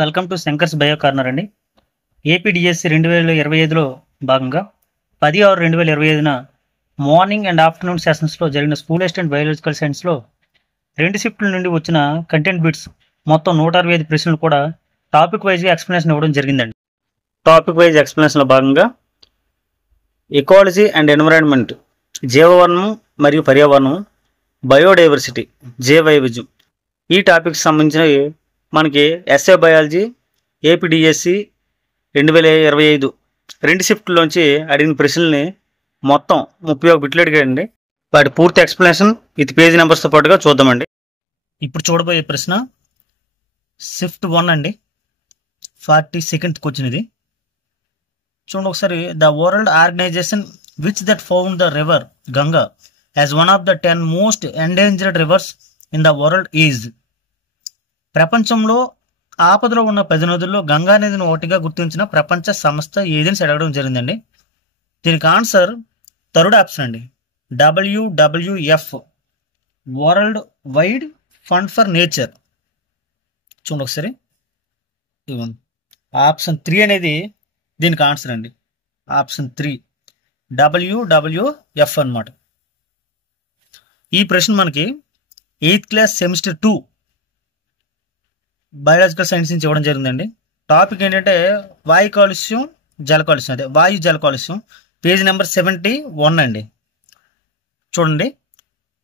Welcome to Shankar's bio corner అండి. APDSC 2025లో భాగంగా 10/6/2025న morning and afternoon సెషన్స్లో జరిగిన స్కూల్ అసిస్టెంట్ బయాలజికల్ సైన్స్లో 2 షిఫ్ట్ల నుండి వచ్చిన కంటెంట్ బిట్స్ మొత్తం 165 ప్రశ్నలు కూడా టాపిక్ వైజ్గా ఎక్స్ప్లెనేషన్ ఇవ్వడం జరిగిందండి. టాపిక్ వైజ్ ఎక్స్ప్లెనేషన్లో భాగంగా ఎకాలజీ అండ్ ఎన్విరాన్మెంట్, జీవవర్ణం మరియు పర్యావరణం, బయోడైవర్సిటీ, జీవ వైవిధ్యం, ఈ టాపిక్స్ సంబంధించిన మనకి ఎస్ఏ బయాలజీ ఏపీడిఎస్సి 2025 2 షిఫ్ట్లోంచి అడిగిన ప్రశ్నల్ని మొత్తం 31 బిట్లు అడిగాడండి. వాటి పూర్తి ఎక్స్ప్లెనేషన్ విత్ పేజీ నెంబర్స్తో పాటుగా చూద్దామండి. ఇప్పుడు చూడబోయే ప్రశ్న షిఫ్ట్ 1 అండి, 42nd క్వశ్చన్ ఇది. చూడండి ఒకసారి. The world organisation which that found the river Ganga as one of the 10 most endangered rivers in the world is. ప్రపంచంలో ఆపదలో ఉన్న 10 నదుల్లో గంగా నదిని ఒకటిగా గుర్తించిన ప్రపంచ సంస్థ ఏదని అడగడం జరిగిందండి. దీనికి ఆన్సర్ థర్డ్ ఆప్షన్ అండి, WWF, world wide fund for nature. చూడండి ఒకసారి. ఆప్షన్ 3 అనేది దీనికి ఆన్సర్ అండి. ఆప్షన్ 3 WWF అన్నమాట. ఈ ప్రశ్న మనకి 8th class semester 2 biological science నుంచి ఇవ్వడం జరిగిందండి. టాపిక్ ఏంటంటే వాయు కాలుష్యం, జల కాలుష్యం, అదే వాయు జల కాలుష్యం. పేజ్ నెంబర్ 71 అండి. చూడండి.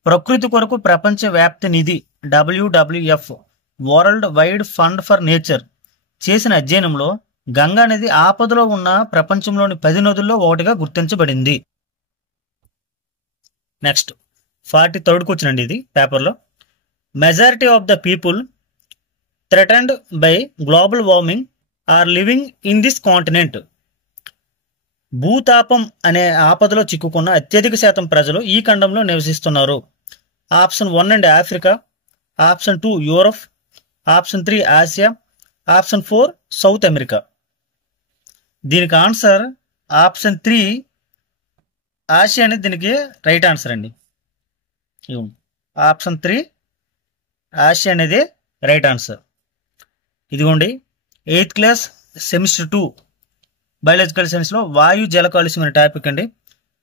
ప్రకృతి కొరకు ప్రపంచ వ్యాప్తి నిధి WWF, world wide fund for nature చేసిన అధ్యయనంలో గంగా నది ఆపదలో ఉన్న ప్రపంచంలోని 10 నదుల్లో ఒకటిగా గుర్తించబడింది. నెక్స్ట్ 43rd క్వశ్చన్ అండి ఇది పేపర్లో. Majority of the people threatened by global warming are living in this continent. భూతాపం అనే ఆపదలో చిక్కుకున్న అత్యధిక శాతం ప్రజలు ఈ ఖండంలో నివసిస్తున్నారు. ఆప్షన్ 1 అండి Africa, option 2 Europe, option 3 Asia, option 4 south America. దీనికి ఆన్సర్ ఆప్షన్ 3 ఆసియా అనేది దీనికి రైట్ ఆన్సర్ అండి. ఆప్షన్ 3 ఆసియా అనేది రైట్ ఆన్సర్. ఇదిగోండి 8th క్లాస్ సెమిస్టర్ 2 బయాలజికల్ సైన్స్లో వాయు జల కాలుష్యం అనే టాపిక్ అండి.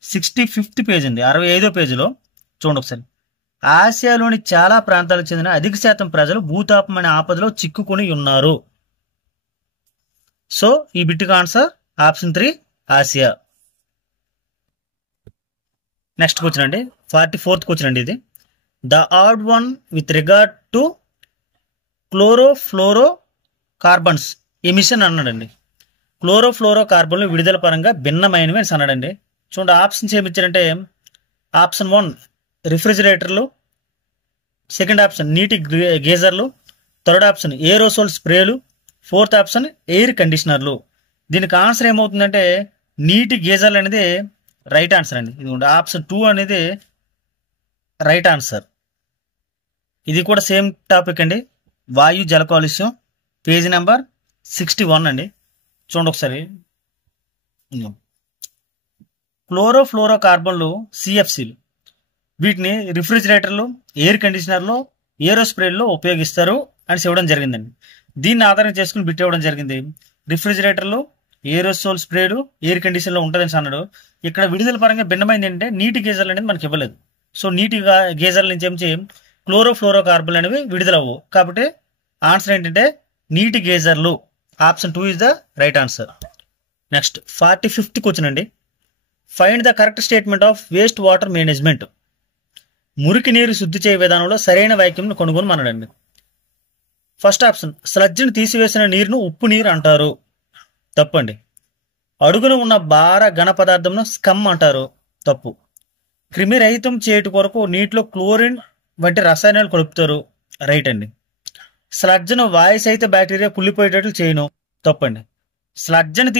65th పేజ్ అండి, 65వ పేజీలో చూడండి ఒకసారి. ఆసియాలోని చాలా ప్రాంతాలకు చెందిన అధిక శాతం ప్రజలు భూతాపం అనే ఆపదలో చిక్కుకొని ఉన్నారు. సో ఈ బిట్కి answer option 3 Asia. Next question అండి, 44th క్వశ్చన్ అండి ఇది. The odd one with regard to chlorofluorocarbons emission అన్నాడండి. క్లోరోఫ్లోరో కార్బన్లు విడుదల పరంగా భిన్నమైనవి అని అన్నాడండి. చూడండి ఆప్షన్స్ ఏమి ఇచ్చారంటే ఆప్షన్ 1 రిఫ్రిజిరేటర్లు, సెకండ్ ఆప్షన్ నీటి గీజర్లు, థర్డ్ ఆప్షన్ ఏరోసోల్ స్ప్రేలు, ఫోర్త్ ఆప్షన్ ఎయిర్ కండిషనర్లు. దీనికి ఆన్సర్ ఏమవుతుందంటే నీటి గీజర్లు అనేది రైట్ ఆన్సర్ అండి. ఇది ఆప్షన్ 2 అనేది రైట్ ఆన్సర్. ఇది కూడా సేమ్ టాపిక్ అండి, వాయు జల కాలుష్యం, పేజ్ నెంబర్ 61 అండి. చూడండి ఒకసారి. క్లోరోఫ్లోరో కార్బన్లు CFCలు, వీటిని రిఫ్రిజిరేటర్లు, ఎయిర్ కండిషనర్లు, ఏరో స్ప్రేల్లో ఉపయోగిస్తారు అని ఇవ్వడం జరిగిందండి. దీన్ని ఆధారం చేసుకుని బిట్ ఇవ్వడం జరిగింది. రిఫ్రిజిరేటర్లు, ఏరోసోల్ స్ప్రేలు, ఎయిర్ కండిషన్లో ఉంటుందని అన్నాడు. ఇక్కడ విడుదల పరంగా భిన్నమైంది ఏంటంటే నీటి గీజర్లు అనేది మనకి ఇవ్వలేదు. సో నీటి గీజర్ల నుంచి ఏమిచి క్లోరోఫ్లోరో కార్బన్లు అనేవి విడుదలవ్వవు. కాబట్టి ఆన్సర్ ఏంటంటే నీటి గీజర్లు. Option 2 is the right answer. Next 45th question అండి. Find the correct statement of waste water management. మురికి నీరు శుద్ధి చేయ విధానంలో సరైన వాక్యంను కనుగొనమన్నాడండి. ఫస్ట్ ఆప్షన్, స్లడ్జ్ని తీసివేసిన నీరును ఉప్పు నీరు అంటారు. తప్పండి. అడుగున ఉన్న భార ఘన పదార్థంను స్కమ్ అంటారు. తప్పు. క్రిమిరహితం చేయుట కొరకు నీటిలో క్లోరిన్ వంటి రసాయనాలు కలుపుతారు. రైట్ అండి. స్లడ్జ్ను వాయుసహిత బ్యాక్టీరియా కుళ్ళిపోయేటట్లు చేయను. తప్పండి. స్లడ్జ్ను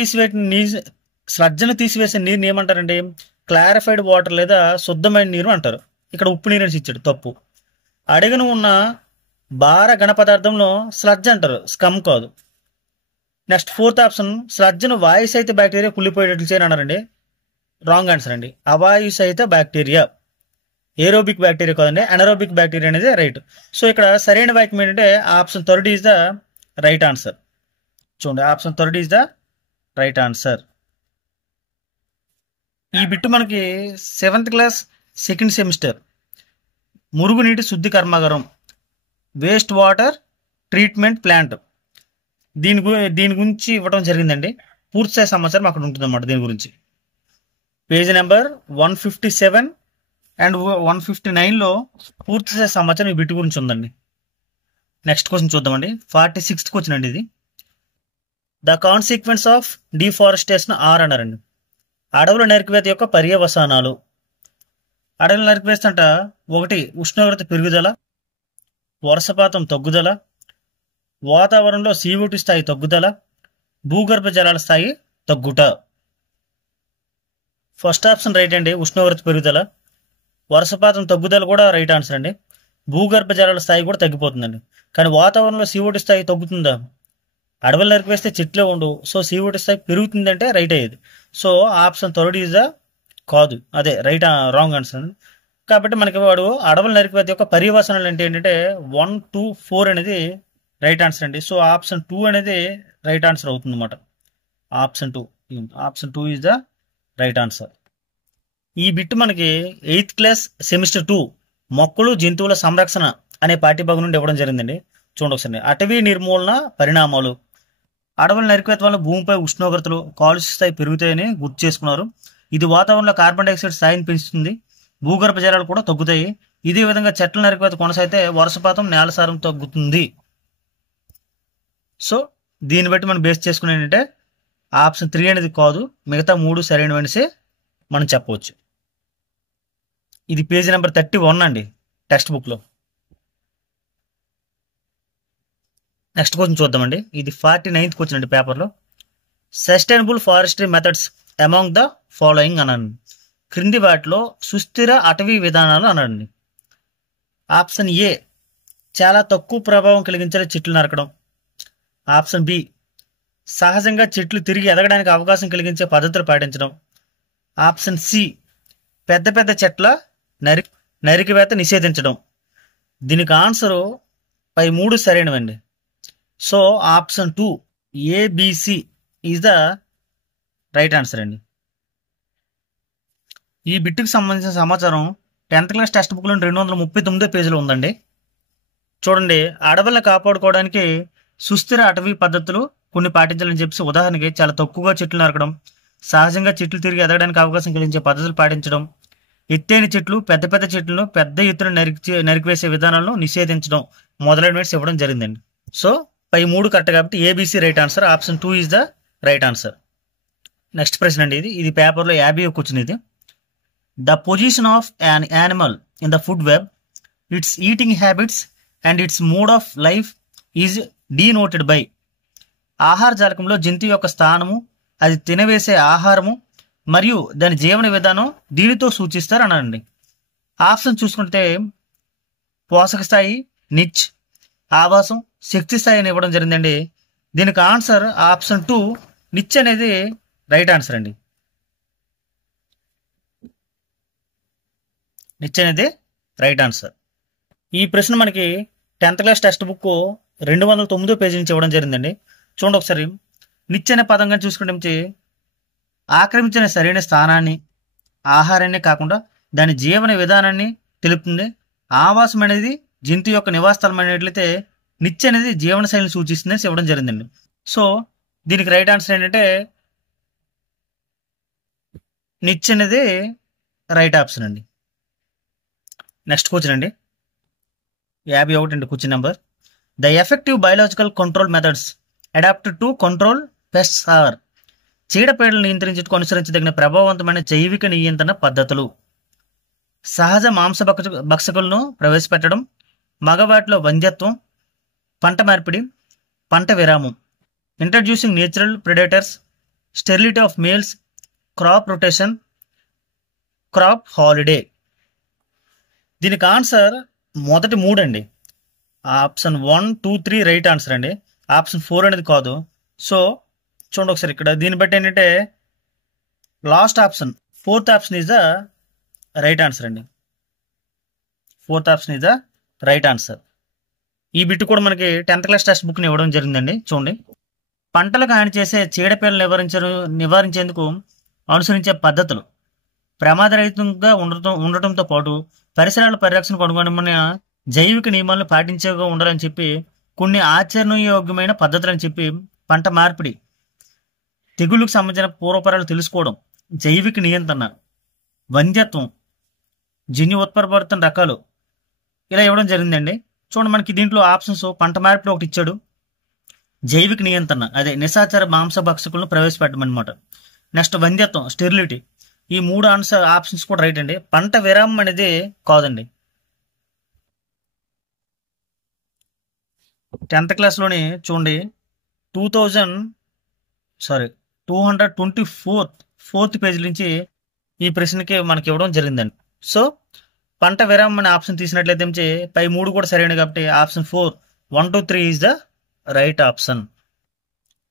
తీసివేసే నీరుని ఏమంటారండి? క్లారిఫైడ్ వాటర్ లేదా శుద్ధమైన నీరు అంటారు. ఇక్కడ ఉప్పు నీరు అని ఇచ్చాడు. తప్పు. అడుగున ఉన్న భార ఘన పదార్థంలో స్లడ్జ్ అంటారు, స్కమ్ కాదు. నెక్స్ట్ 4th ఆప్షన్, స్లడ్జ్ను వాయు సహిత బ్యాక్టీరియా కుళ్ళిపోయేటట్లు చేయని అన్నారండి. రాంగ్ ఆన్సర్ అండి. అవాయు సహిత బ్యాక్టీరియా, ఏరోబిక్ బ్యాక్టీరియా కాదండి, అనరోబిక్ బ్యాక్టీరియా అనేది రైట్. సో ఇక్కడ సరైన వాక్యం ఏంటంటే option 3 is the right answer. చూడండి, option third is the right answer. ఈ బిట్టు మనకి 7th క్లాస్ సెకండ్ సెమిస్టర్ మురుగునీటి శుద్ధి కర్మాగారం వేస్ట్ వాటర్ ట్రీట్మెంట్ ప్లాంట్ దీని గురించి ఇవ్వడం జరిగిందండి. పూర్తిస్థాయి సమాచారం అక్కడ ఉంటుంది అన్నమాట. దీని గురించి పేజ్ నెంబర్ 157 అండ్ 159లో పూర్తిస్థాయి సమాచారం ఈ బిట్టు గురించి ఉందండి. నెక్స్ట్ క్వశ్చన్ చూద్దామండి. 46th క్వశ్చన్ అండి ఇది. The consequence of deforestation are అన్నారండి. అడవుల నరికివేత యొక్క పర్యవసానాలు. అడవుల నరికివేత అంట 1 ఉష్ణోగ్రత పెరుగుదల, వర్షపాతం తగ్గుదల, వాతావరణంలో CO2 స్థాయి తగ్గుదల, భూగర్భ జలాల స్థాయి తగ్గుట. ఫస్ట్ ఆప్షన్ రైట్ అండి, ఉష్ణోగ్రత పెరుగుదల. వర్షపాతం తగ్గుదల కూడా రైట్ ఆన్సర్ అండి. భూగర్భ జలాల స్థాయి కూడా తగ్గిపోతుందండి. కానీ వాతావరణంలో CO2 స్థాయి తగ్గుతుందా? అడవులు నరికివేస్తే చెట్లే ఉండవు, సో CO2 స్థాయి పెరుగుతుందంటే రైట్ అయ్యేది. So option third is the కాదు, అదే రైట్ రాంగ్ ఆన్సర్. కాబట్టి మనకి వాడు అడవుల నరికివేత యొక్క పర్యవసానాలు అంటే ఏంటంటే 1, 2, 4 అనేది రైట్ ఆన్సర్ అండి. సో ఆప్షన్ 2 అనేది రైట్ ఆన్సర్ అవుతుంది అన్నమాట. Option 2 is the right answer. ఈ బిట్ మనకి 8th క్లాస్ సెమిస్టర్ 2 మొక్కలు జంతువుల సంరక్షణ అనే పాఠ్యభాగం నుండి ఇవ్వడం జరిగిందండి. చూడండి ఒకసారి. అటవీ నిర్మూలన పరిణామాలు. అడవుల నరికివేత వల్ల భూమిపై ఉష్ణోగ్రతలు కాలుష్య స్థాయి పెరుగుతాయని గుర్తు చేసుకున్నారు. ఇది వాతావరణంలో కార్బన్ డైఆక్సైడ్ స్థాయిని పెంచుతుంది. భూగర్భ జలాలు కూడా తగ్గుతాయి. ఇదే విధంగా చెట్ల నరికివేత కొనసాగితే వర్షపాతం నేల సారం తగ్గుతుంది. సో దీన్ని బట్టి మనం బేస్ చేసుకుని ఏంటంటే ఆప్షన్ 3 అనేది కాదు, మిగతా 3 సరైనవనేసి మనం చెప్పవచ్చు. ఇది పేజీ నెంబర్ 31 అండి టెక్స్ట్ బుక్లో. నెక్స్ట్ క్వశ్చన్ చూద్దామండి. ఇది 49th క్వశ్చన్ అండి పేపర్లో. Sustainable forestry methods among the following అనండి. క్రింది వాటిలో సుస్థిర అటవీ విధానాలు అనండి. ఆప్షన్ ఏ, చాలా తక్కువ ప్రభావం కలిగించే చెట్లు నరకడం. ఆప్షన్ బి, సహజంగా చెట్లు తిరిగి ఎదగడానికి అవకాశం కలిగించే పద్ధతులు పాటించడం. ఆప్షన్ సి, పెద్ద పెద్ద చెట్ల నరికివేత నిషేధించడం. దీనికి ఆన్సరు పై 3 సరైనవండి. So option 2 ABC is the right answer అండి. ఈ బిట్టుకు సంబంధించిన సమాచారం 10th క్లాస్ టెక్స్ట్ బుక్లో 239 పేజీలో ఉందండి. చూడండి, అడవులను కాపాడుకోవడానికి సుస్థిర అటవీ పద్ధతులు కొన్ని పాటించాలని చెప్పి ఉదాహరణకి చాలా తక్కువగా చెట్లు నరకడం, సహజంగా చెట్లు తిరిగి ఎదగడానికి అవకాశం కలిగించే పద్ధతులు పాటించడం, ఎత్తైన చెట్లు పెద్ద పెద్ద చెట్లను పెద్ద ఎత్తున నరికివేసే విధానాలను నిషేధించడం మొదలైనవి ఇవ్వడం జరిగిందండి. సో పై 3 కరెక్ట్ కాబట్టి ABC right answer. Option 2 is the right answer. Next ప్రశ్న అండి. ఇది పేపర్లో 50 క్వశ్చన్. ఇది the position of an animal in the food web, its eating habits and its mode of life is denoted by. ఆహార జాలకంలో జంతువు యొక్క స్థానము, అది తినవేసే ఆహారము మరియు దాని జీవన విధానం దీనితో సూచిస్తారు అనండి. ఆప్షన్ చూసుకుంటే పోషక స్థాయి, నిచ్, ఆవాసం, శక్తి స్థాయి అని ఇవ్వడం జరిగిందండి. దీనికి ఆన్సర్ ఆప్షన్ 2 నిచ్ అనేది రైట్ ఆన్సర్ అండి. నిచ్ అనేది రైట్ ఆన్సర్. ఈ ప్రశ్న మనకి 10th class text book 209 page నుంచి ఇవ్వడం జరిగిందండి. చూడండి ఒకసారి. నిచ్ అనే పదంగా చూసుకుంటే ఆక్రమించిన సరైన స్థానాన్ని, ఆహారాన్ని కాకుండా దాని జీవన విధానాన్ని తెలుపుతుంది. ఆవాసం అనేది జంతువు యొక్క నివాసస్థలం అనేట్లయితే నిచ్ అనేది జీవన శైలిని సూచిస్తుందని ఇవ్వడం జరిగిందండి. సో దీనికి రైట్ ఆన్సర్ ఏంటంటే నిచ్ అనేది రైట్ ఆప్షన్ అండి. నెక్స్ట్ క్వశ్చన్ అండి. 51 అండి question number. The effective biological control methods adopted to control pests are. చీడపీడలు నియంత్రించుటకు అనుసరించదగిన ప్రభావవంతమైన జైవిక నియంత్రణ పద్ధతులు. సహజ భక్షకులను ప్రవేశపెట్టడం, మగవాటిలో వంధ్యత్వం, పంట మార్పిడి, పంట విరామం. Introducing natural predators, sterility of males, crop rotation, crop holiday. దీనికి ఆన్సర్ మొదటి 3 అండి. ఆప్షన్ 1, 2, 3 రైట్ ఆన్సర్ అండి. ఆప్షన్ 4 అనేది కాదు. సో చూడండి ఒకసారి ఇక్కడ. దీన్ని బట్టి ఏంటంటే last option 4th option is the right answer అండి. 4th option is the right answer. ఈ బిట్ కూడా మనకి 10th క్లాస్ టెక్స్ట్ బుక్ని ఇవ్వడం జరిగిందండి. చూడండి, పంటలకు హాని చేసే చీడపీడలు నివారించేందుకు అనుసరించే పద్ధతులు ప్రమాదరహితంగా ఉండటంతో పాటు పరిసరాల పరిరక్షణకు అనుగుణమైన జైవిక నియమాలను పాటించేగా ఉండాలని చెప్పి కొన్ని ఆచరణీయోగ్యమైన పద్ధతులని చెప్పి పంట మార్పిడి, తెగుళ్ళకు సంబంధించిన పూర్వపరాలు తెలుసుకోవడం, జైవిక నియంత్రణ, వంద్యత్వం, జన్యు ఉత్పత్తిపడుతున్న రకాలు ఇలా ఇవ్వడం జరిగిందండి. చూడండి, మనకి దీంట్లో ఆప్షన్స్ పంట మార్పిడి ఒకటి ఇచ్చాడు, జైవిక నియంత్రణ అదే నిశాచర మాంసభక్షకులను ప్రవేశపెట్టడం అనమాట. నెక్స్ట్ వంద్యత్వం, స్టెరిలిటీ. ఈ 3 ఆప్షన్స్ కూడా రైట్ అండి. పంట విరామం అనేది కాదండి. 10th క్లాస్లోని చూడండి 224th పేజీ నుంచి ఈ ప్రశ్నకి మనకి ఇవ్వడం జరిగిందండి. సో పంట విరామం అనే ఆప్షన్ తీసినట్లయితే పై 3 కూడా సరైనవి కాబట్టి option 4 1 2 3 is the right option.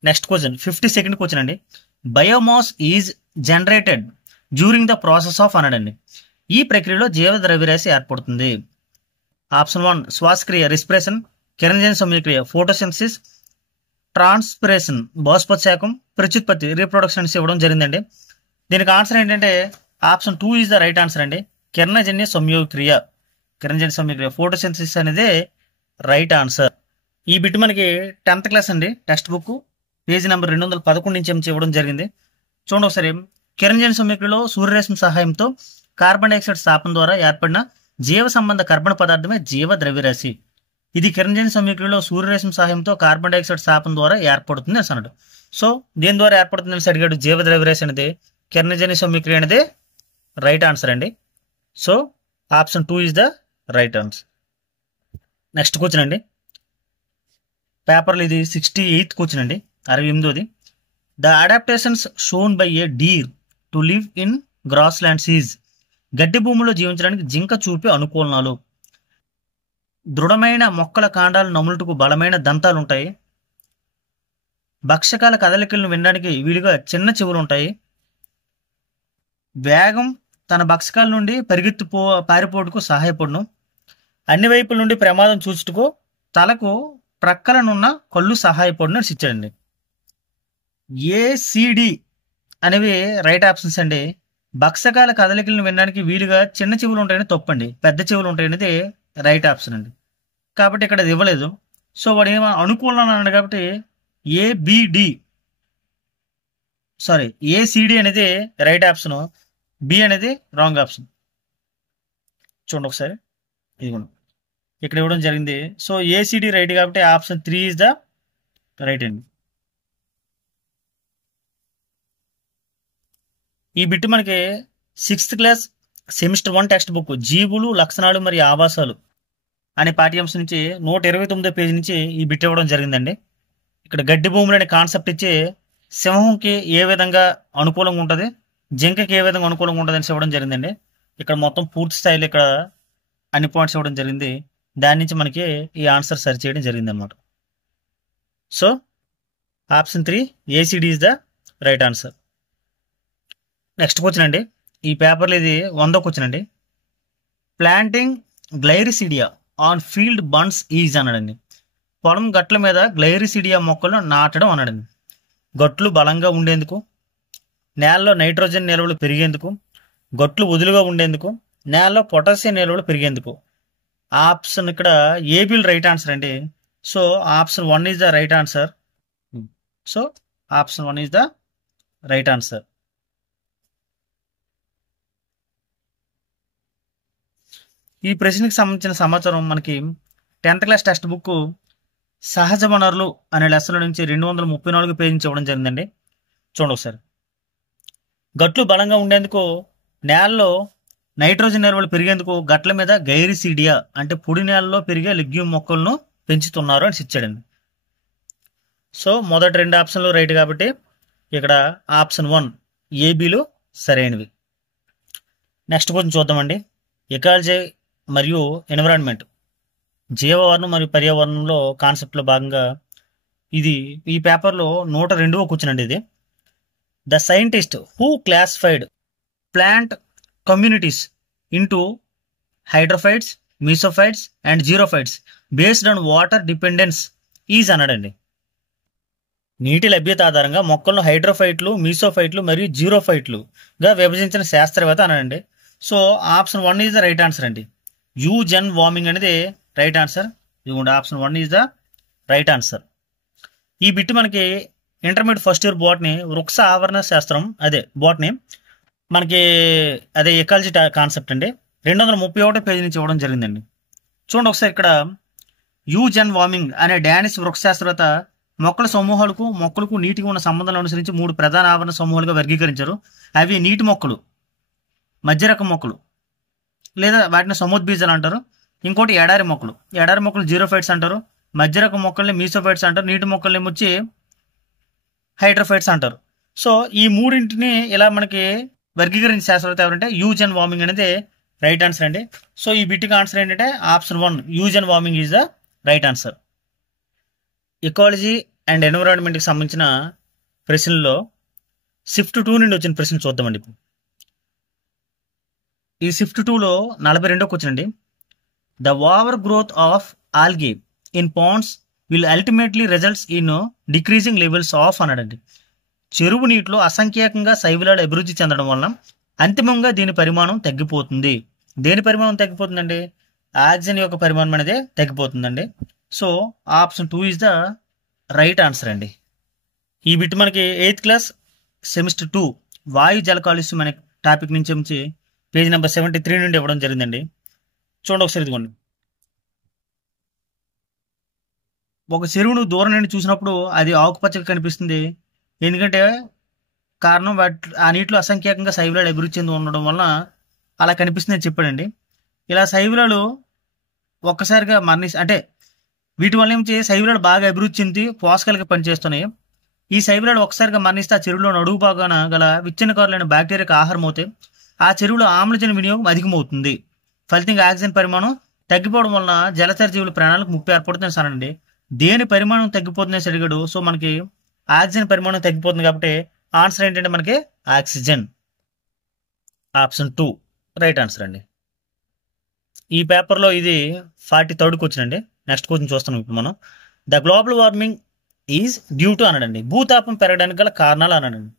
Next question 52nd question అండి. Biomass is generated during the process of అనడండి. ఈ ప్రక్రియలో జీవ ద్రవ్యరాశి ఏర్పడుతుంది. ఆప్షన్ 1 శ్వాసక్రియ రెస్పిరేషన్, కిరణజన్య సంయోగక్రియ ఫోటోసింథసిస్, ట్రాన్స్పిరేషన్ బాష్పోత్సేకం, ప్రత్యుత్పత్తి రీప్రొడక్షన్ ఇవ్వడం జరిగిందండి. దీనికి ఆన్సర్ ఏంటంటే option 2 is the right answer అండి. కిరణజన్య సంయోగక్రియ ఫోటోసింథసిస్ అనేది రైట్ ఆన్సర్. ఈ బిట్ మనకి 10th క్లాస్ అండి టెక్స్ట్ బుక్ పేజీ నెంబర్ 211 నుంచి ఇవ్వడం జరిగింది. చూడండి ఒకసారి. కిరణజన్య సంయోగక్రియలో సూర్యరశ్మి సహాయంతో కార్బన్ డైఆక్సైడ్ స్థాపన ద్వారా ఏర్పడిన జీవ సంబంధ కర్బన పదార్థమే జీవ ద్రవ్యరాశి. ఇది కిరణజన్య సంయోగక్రియలో సూర్యరశ్మి సహాయంతో కార్బన్ డైఆక్సైడ్ స్థాపన ద్వారా ఏర్పడుతుంది అని అన్నాడు. సో దేని ద్వారా ఏర్పడుతుంది అని అడిగాడు. జీవ ద్రవ్యరాశి అనేది కిరణజన్య సంయోగక్రియ అనేది రైట్ ఆన్సర్ అండి. So option 2 is the right answer. Next question అండి. పేపర్లో ఇది 68th క్వశ్చన్ అండి, 68ది. The adaptations shown by a deer to live in grasslands is. గడ్డి భూముల్లో జీవించడానికి జింక చూపే అనుకూలనాలు. దృఢమైన మొక్కల కాండాలు నములుటకు బలమైన దంతాలు ఉంటాయి. భక్షకాల కదలికలను వినడానికి వీలుగా చిన్న చెవులు ఉంటాయి. వేగం తన భక్షకాల నుండి పారిపోటుకు సహాయపడును. అన్ని వైపుల నుండి ప్రమాదం చూచుటకు తలకు ప్రక్కలనున్న కళ్ళు సహాయపడును అని ఇచ్చాడండి. ఏసిడి అనేవి రైట్ ఆప్షన్స్ అండి. భక్షకాల కదలికలను వినడానికి వీలుగా చిన్న చెవులు ఉంటాయని తప్పండి, పెద్ద చెవులు ఉంటాయనేది రైట్ ఆప్షన్ అండి. కాబట్టి ఇక్కడ అది ఇవ్వలేదు. సో వాడు ఏమో అనుకూలం అన్నాడు కాబట్టి ఏసిడి అనేది రైట్ ఆప్షన్, బి అనేది రాంగ్ ఆప్షన్. చూడండి ఒకసారి, ఇదిగోండి ఇక్కడ ఇవ్వడం జరిగింది. సో ఏసిడి రైట్ కాబట్టి ఆప్షన్ 3 ఈజ్ ద రైట్ అండి. ఈ బిట్ మనకి 6th class semester 1 text book జీవులు, లక్షణాలు మరియు ఆవాసాలు అనే పాఠ్యాంశం నుంచి 129వ పేజీ నుంచి ఈ బిట్ ఇవ్వడం జరిగిందండి. ఇక్కడ గడ్డి భూములు అనే కాన్సెప్ట్ ఇచ్చి సింహంకి ఏ విధంగా అనుకూలంగా ఉంటుంది, జింకకి ఏ విధంగా అనుకూలంగా ఉంటుంది అని ఇవ్వడం జరిగిందండి. ఇక్కడ మొత్తం పూర్తి స్థాయిలో ఇక్కడ అన్ని పాయింట్స్ ఇవ్వడం జరిగింది. దాని నుంచి మనకి ఈ ఆన్సర్ సరి చేయడం జరిగింది అనమాట. So option 3 ACD is the right answer. Next question అండి. ఈ పేపర్లో ఇది 100వ క్వశ్చన్ అండి. Planting gliricidia on field bunds is అన్నాడండి. పొలం గట్ల మీద గ్లైరిసిడియా మొక్కలు నాటడం అన్నాడండి. గట్లు బలంగా ఉండేందుకు, నేలలో నైట్రోజన్ నిల్వలు పెరిగేందుకు, గట్లు వదులుగా ఉండేందుకు, నేలలో పొటాషియం నిల్వలు పెరిగేందుకు. ఆప్షన్ ఇక్కడ ఏబిల్ రైట్ ఆన్సర్ అండి. So option 1 is the right answer. So option 1 is the right answer. ఈ ప్రశ్నకి సంబంధించిన సమాచారం మనకి 10th క్లాస్ టెక్స్ట్ బుక్ సహజ వనరులు అనే లెసన్ నుంచి 234 పేజీ నుంచి ఇవ్వడం జరిగిందండి. చూడండి ఒకసారి. గట్లు బలంగా ఉండేందుకు, నేలలో నైట్రోజన్ నిల్వలు పెరిగేందుకు గట్ల మీద గైరిసిడియా అంటే పొడి నేలలో పెరిగే లెగ్యూమ్ మొక్కలను పెంచుతున్నారు అని ఇచ్చాడండి. సో మొదటి 2 ఆప్షన్లు రైట్ కాబట్టి ఇక్కడ ఆప్షన్ 1 ఏబీలు సరైనవి. నెక్స్ట్ క్వశ్చన్ చూద్దామండి. ఎకాలజీ మరియు ఎన్విరాన్మెంట్, జీవవర్ణం మరియు పర్యావరణంలో కాన్సెప్ట్లో భాగంగా ఈ పేపర్లో 102వ క్వశ్చన్ అండి ఇది. The scientist who classified plant communities into hydrophytes, mesophytes and xerophytes based on water dependence is అన్నాడండి. నీటి లభ్యత ఆధారంగా మొక్కలను హైడ్రోఫైట్లు, మీసోఫైట్లు మరియు జీరోఫైట్లుగా విభజించిన శాస్త్రవేత్త అనండి. So option 1 is the right answer అండి. యూజెన్ వార్మింగ్ అనేది రైట్ ఆన్సర్. ఇదిగోండి option 1 is the right answer. ఈ బిట్ మనకి ఇంటర్మీడియట్ ఫస్ట్ ఇయర్ బోటనీ వృక్ష ఆవరణ శాస్త్రం అదే బోటనీ మనకి అదే ఎకాలజీ కాన్సెప్ట్ అండి. 231 పేజీ నుంచి ఇవ్వడం జరిగిందండి. చూడండి ఒకసారి ఇక్కడ యూజెన్ వార్మింగ్ అనే డానిష్ వృక్షశాస్త్రవేత్త మొక్కల సమూహాలకు మొక్కలకు నీటికి ఉన్న సంబంధాలను అనుసరించి 3 ప్రధాన ఆవరణ సమూహాలుగా వర్గీకరించారు. అవి నీటి మొక్కలు, మధ్య రకం మొక్కలు లేదా వాటిని సముద్బీజాలు అంటారు. ఇంకోటి ఎడారి మొక్కలు. ఎడారి మొక్కలు జీరోఫైట్స్ అంటారు. మధ్య రకం మొక్కల్ని మీసోఫైట్స్ అంటారు. నీటి మొక్కల్ని వచ్చి హైడ్రోఫైట్స్ అంటారు. సో ఈ మూడింటిని ఇలా మనకి వర్గీకరించిన శాస్త్రవేత్త ఎవరంటే యూజెన్ వార్మింగ్ అనేది రైట్ ఆన్సర్ అండి. సో ఈ బిట్కి ఆన్సర్ ఏంటంటే option 1 Eugen Warming is the right answer. Ecology and ఎన్విరాన్మెంట్కి సంబంధించిన ప్రశ్నల్లో షిఫ్ట్ 2 నుండి వచ్చిన ప్రశ్న చూద్దామండి. ఇప్పుడు ఈ షిఫ్ట్ 2లో 42వ క్వశ్చన్ అండి. The over growth of algae in Pond's will ultimately results in decreasing levels of అన్నాడండి. చెరువు నీటిలో అసంఖ్యాకంగా శైవలాలు అభివృద్ధి చెందడం వలన అంతిమంగా దీని పరిమాణం తగ్గిపోతుంది. దేని పరిమాణం తగ్గిపోతుందండి? ఆక్సిజన్ యొక్క పరిమాణం అనేది తగ్గిపోతుందండి. So option 2 is the right answer అండి. ఈ బిట్ మనకి 8th క్లాస్ సెమిస్టర్ 2 వాయు జల కాలుష్యం అనే టాపిక్ నుంచి పేజ్ నెంబర్ 73 నుండి ఇవ్వడం జరిగిందండి. చూడండి ఒకసారి ఇదిగోండి. ఒక చెరువును దూరం నుండి చూసినప్పుడు అది ఆకుపచ్చగా కనిపిస్తుంది. ఎందుకంటే కారణం ఆ నీటిలో అసంఖ్యాకంగా శైవలాలు అభివృద్ధి చెంది ఉండడం వలన అలా కనిపిస్తుందని చెప్పాడండి. ఇలా శైవలాలు ఒక్కసారిగా అంటే వీటి వల్ల ఏమిటి శైవలాలు బాగా అభివృద్ధి చెంది పోషకాలుగా పనిచేస్తున్నాయి. ఈ శైవలాలు ఒక్కసారిగా మరణిస్తే ఆ చెరువులోని అడుగు భాగాన గల విచ్ఛిన్నకారులైన బ్యాక్టీరియాకి ఆహారం అవుతాయి. ఆ చెరువులో ఆమ్లజన వినియోగం అధికమవుతుంది. ఫలితంగా ఆక్సిజన్ పరిమాణం తగ్గిపోవడం వలన జలచర జీవుల ప్రాణాలకు ముప్పు ఏర్పడుతుంది సారండి. దేని పరిమాణం తగ్గిపోతుందని అడిగాడు. సో మనకి ఆక్సిజన్ పరిమాణం తగ్గిపోతుంది కాబట్టి ఆన్సర్ ఏంటంటే మనకి ఆక్సిజన్. ఆప్షన్ 2 రైట్ ఆన్సర్ అండి. ఈ పేపర్లో ఇది 43rd క్వశ్చన్ అండి. నెక్స్ట్ క్వశ్చన్ చూస్తాం ఇప్పుడు మనం. The global warming is due to అన్నాడండి. భూతాపం పెరగడానికి గల కారణాలు అన్నాడండి.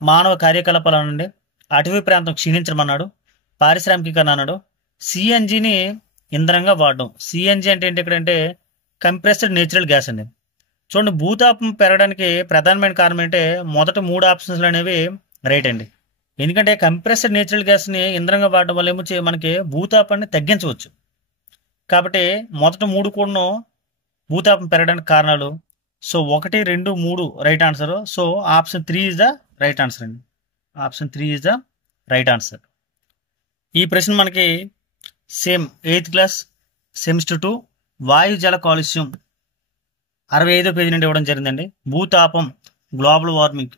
మానవ కార్యకలాపాలు అనండి, అటవీ ప్రాంతం క్షీణించడం అన్నాడు, పారిశ్రామికీకరణ అన్నాడు, సిఎన్జిని ఇంధనంగా వాడడం. సిఎన్జి అంటే ఏంటి ఇక్కడంటే కంప్రెస్డ్ నేచురల్ గ్యాస్ అండి. చూడండి భూతాపం పెరగడానికి ప్రధానమైన కారణం ఏంటంటే మొదట 3 ఆప్షన్స్లు అనేవి రైట్ అండి. ఎందుకంటే కంప్రెస్డ్ నేచురల్ గ్యాస్ని ఇంధనంగా వాడడం వల్ల ఏమో మనకి భూతాపాన్ని తగ్గించవచ్చు. కాబట్టి మొదట 3 కూడా భూతాపం పెరగడానికి కారణాలు. So 1, 2, 3 right answer. So option 3 is the right answer అండి. Option 3 is the right answer. ఈ ప్రశ్న మనకి సేమ్ 8th క్లాస్ సెమిస్టర్ 2 వాయు జల కాలుష్యం 65వ పేజీ నుండి ఇవ్వడం జరిగిందండి. భూతాపం గ్లోబల్ వార్మింగ్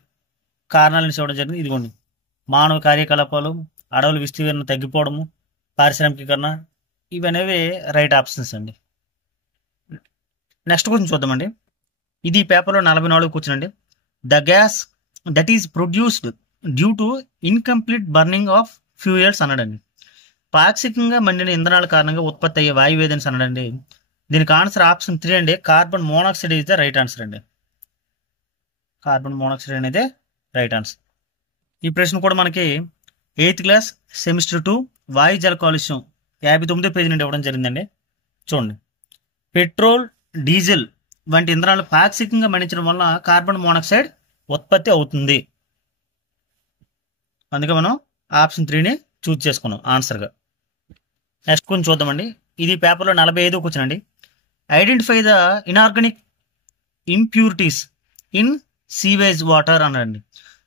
కారణాల నుంచి ఇవ్వడం జరిగింది. ఇదిగోండి మానవ కార్యకలాపాలు, అడవుల విస్తీర్ణం తగ్గిపోవడము, పారిశ్రామికీకరణ ఇవనేవి రైట్ ఆప్షన్స్ అండి. నెక్స్ట్ క్వశ్చన్ చూద్దామండి. ఇది పేపర్లో 44వ క్వశ్చన్ అండి. The gas that is produced due to incomplete burning of fuels అన్నాడండి. పాక్షికంగా మండిన ఇంధనాల కారణంగా ఉత్పత్తి అయ్యే వాయువు ఏదైనా అన్నాడండి. దీనికి ఆన్సర్ ఆప్షన్ 3 అండి. Carbon monoxide is the right answer అండి. కార్బన్ మోనాక్సైడ్ అనేది రైట్ ఆన్సర్. ఈ ప్రశ్న కూడా మనకి 8th క్లాస్ సెమిస్టర్ 2 వాయు జల కాలుష్యం 59వ పేజీ నుండి ఇవ్వడం జరిగిందండి. చూడండి పెట్రోల్, డీజిల్ వంటి ఇంధనాలు పాక్షికంగా మండించడం వల్ల కార్బన్ మోనాక్సైడ్ ఉత్పత్తి అవుతుంది. అందుకే మనం ఆప్షన్ 3ని చూజ్ చేసుకున్నాం ఆన్సర్గా. నెక్స్ట్ కొంచెం చూద్దామండి. ఇది పేపర్లో 45వ క్వశ్చన్ అండి. Identify the inorganic impurities in sewage water అన్నాడండి.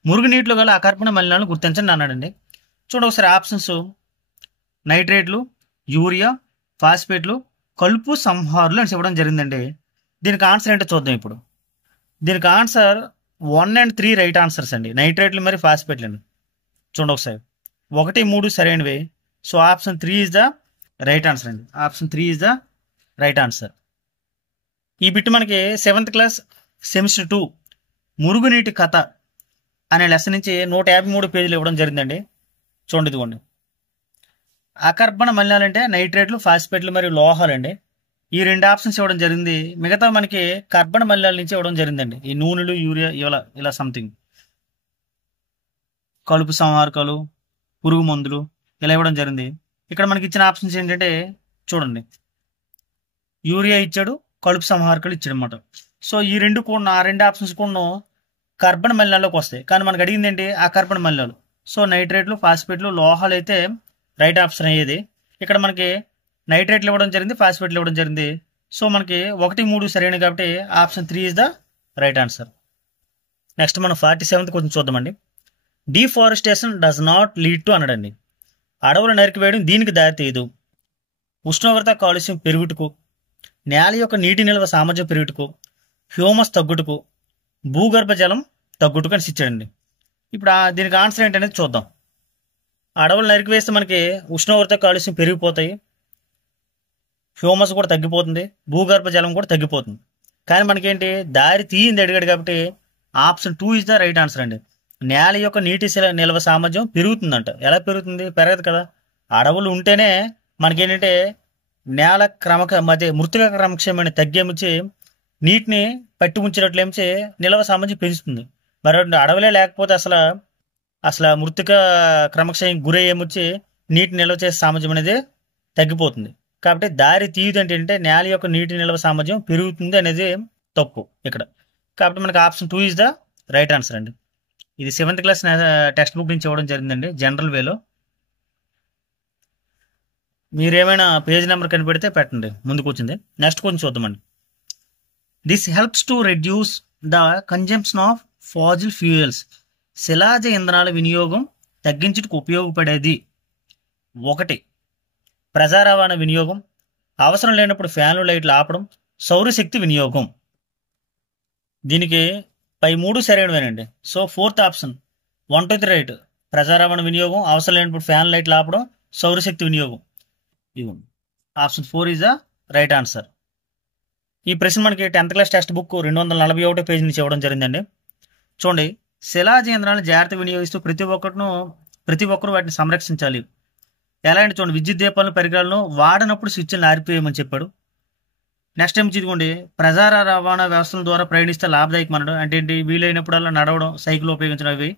మురుగునీటిలో గల అకర్బన మలినాలను గుర్తించండి అన్నాడండి. చూడండి ఒకసారి ఆప్షన్స్: నైట్రేట్లు, యూరియా, ఫాస్ఫేట్లు, కలుపు సంహారులు అని చెప్పడం జరిగిందండి. దీనికి ఆన్సర్ ఏంటో చూద్దాం ఇప్పుడు. దీనికి ఆన్సర్ 1 and 3 రైట్ ఆన్సర్స్ అండి. నైట్రేట్లు మరి ఫాస్ఫేట్లు అండి. చూడండి ఒకసారి 1, 3 సరైనవి. So option 3 is the right answer అండి. Option 3 is the right answer. ఈ బిట్ మనకి 7th క్లాస్ సెమిస్టర్ 2 మురుగునీటి కథ అనే లెసన్ నుంచి 153 పేజీలు ఇవ్వడం జరిగిందండి. చూడండి ఇదిగోండి. అకర్బన మలినాలు అంటే నైట్రేట్లు, ఫాస్ఫేట్లు మరియు లోహాలు అండి. ఈ 2 ఆప్షన్స్ ఇవ్వడం జరిగింది. మిగతా మనకి కార్బన్ మలినాల నుంచి ఇవ్వడం జరిగిందండి. ఈ నూనెలు, యూరియా ఇలా ఇలా సంథింగ్ కలుపు సంహారకాలు, పురుగు మందులు ఇలా ఇవ్వడం జరిగింది. ఇక్కడ మనకి ఇచ్చిన ఆప్షన్స్ ఏంటంటే చూడండి, యూరియా ఇచ్చాడు, కలుపు సంహారకాలు ఇచ్చాడు అనమాట. సో ఈ 2 కూడా ఆ 2 ఆప్షన్స్ కూడా కార్బన్ మలినాల్లోకి వస్తాయి. కానీ మనకు అడిగింది ఏంటి ఆ కార్బన్ మలినాలు. సో నైట్రేట్లు, ఫాస్ఫేట్లు, లోహాలు అయితే రైట్ ఆప్షన్ అయ్యేది. ఇక్కడ మనకి నైట్రేట్లు ఇవ్వడం జరిగింది, ఫాస్ఫేట్లు ఇవ్వడం జరిగింది. సో మనకి 1, 3 సరైనవి కాబట్టి option 3 is the right answer. Next మనం 47th కొంచెం చూద్దామండి. Deforestation does not lead to అనడండి. అడవులు నరికివేయడం దీనికి దారితీయదు. ఉష్ణోగ్రత కాలుష్యం పెరుగుటకు, నేల యొక్క నీటి నిల్వ సామర్థ్యం పెరుగుటకు, హ్యూమస్ తగ్గుటకు, భూగర్భ జలం తగ్గుటకు అని ఇచ్చాడండి. ఇప్పుడు దీనికి ఆన్సర్ ఏంటనేది చూద్దాం. అడవులు నరికివేస్తే మనకి ఉష్ణోగ్రత కాలుష్యం పెరిగిపోతాయి, హ్యూమస్ కూడా తగ్గిపోతుంది, భూగర్భ జలం కూడా తగ్గిపోతుంది. కానీ మనకేంటి దారి తీయింది అడిగాడు కాబట్టి option 2 is the right answer అండి. నేల యొక్క నీటి నిల్వ సామర్థ్యం పెరుగుతుందంట. ఎలా పెరుగుతుంది? పెరగదు కదా. అడవులు ఉంటేనే మనకేంటంటే నేల మృతిక క్రమక్షేమాన్ని తగ్గేమించి నీటిని పట్టి ఉంచినట్లేమించి నిల్వ సామర్థ్యం పెంచుతుంది. మరి అడవులే లేకపోతే అసలు మృతిక క్రమక్షయం గురయ్యేమిచ్చి నీటి నిల్వ చేసే సామర్థ్యం అనేది తగ్గిపోతుంది. కాబట్టి దారి తీయదు అంటే నేల యొక్క నీటి నిల్వ సామర్థ్యం పెరుగుతుంది అనేది తప్పు ఇక్కడ. కాబట్టి మనకి option 2 is the right answer అండి. ఇది 7th క్లాస్ టెక్స్ట్ బుక్ నుంచి ఇవ్వడం జరిగిందండి, జనరల్ వేలో. మీరేమైనా పేజ్ నెంబర్ కనిపెడితే పెట్టండి, ముందుకు వచ్చింది. నెక్స్ట్ కొంచెం చూద్దామండి. This helps to reduce the consumption of fossil fuels. శిలాజ ఇంధనాల వినియోగం తగ్గించుటకు ఉపయోగపడేది. 1 ప్రజా రవాణా వినియోగం, అవసరం లేనప్పుడు ఫ్యాన్లు లైట్లు ఆపడం, సౌరశక్తి వినియోగం. దీనికి పై 3 సరైనవేనండి. So 4th option 1, 2, 3 right. ప్రజా రవాణా వినియోగం, అవసరం లేనప్పుడు ఫ్యాన్ లైట్లు ఆపడం, సౌరశక్తి వినియోగం. Option 4 is the right answer. ఈ ప్రశ్న మనకి 10th class text book 241 page నుంచి ఇవ్వడం జరిగిందండి. చూడండి, శిలాజ యంత్రాలను జాగ్రత్త వినియోగిస్తూ ప్రతి ఒక్కరూ వాటిని సంరక్షించాలి. ఎలా అంటే చూడండి, విద్యుత్ దీపాలను, పరికరాలను వాడనప్పుడు స్విచ్లను ఆరిపోయేయమని చెప్పాడు. నెక్స్ట్ ఏం చదువుకోండి, ప్రజా రవాణా వ్యవస్థల ద్వారా ప్రయాణిస్తే లాభదాయకం అనడం. అంటే ఏంటి? వీలైనప్పుడల్లా నడవడం, సైకిల్ ఉపయోగించడం అవి.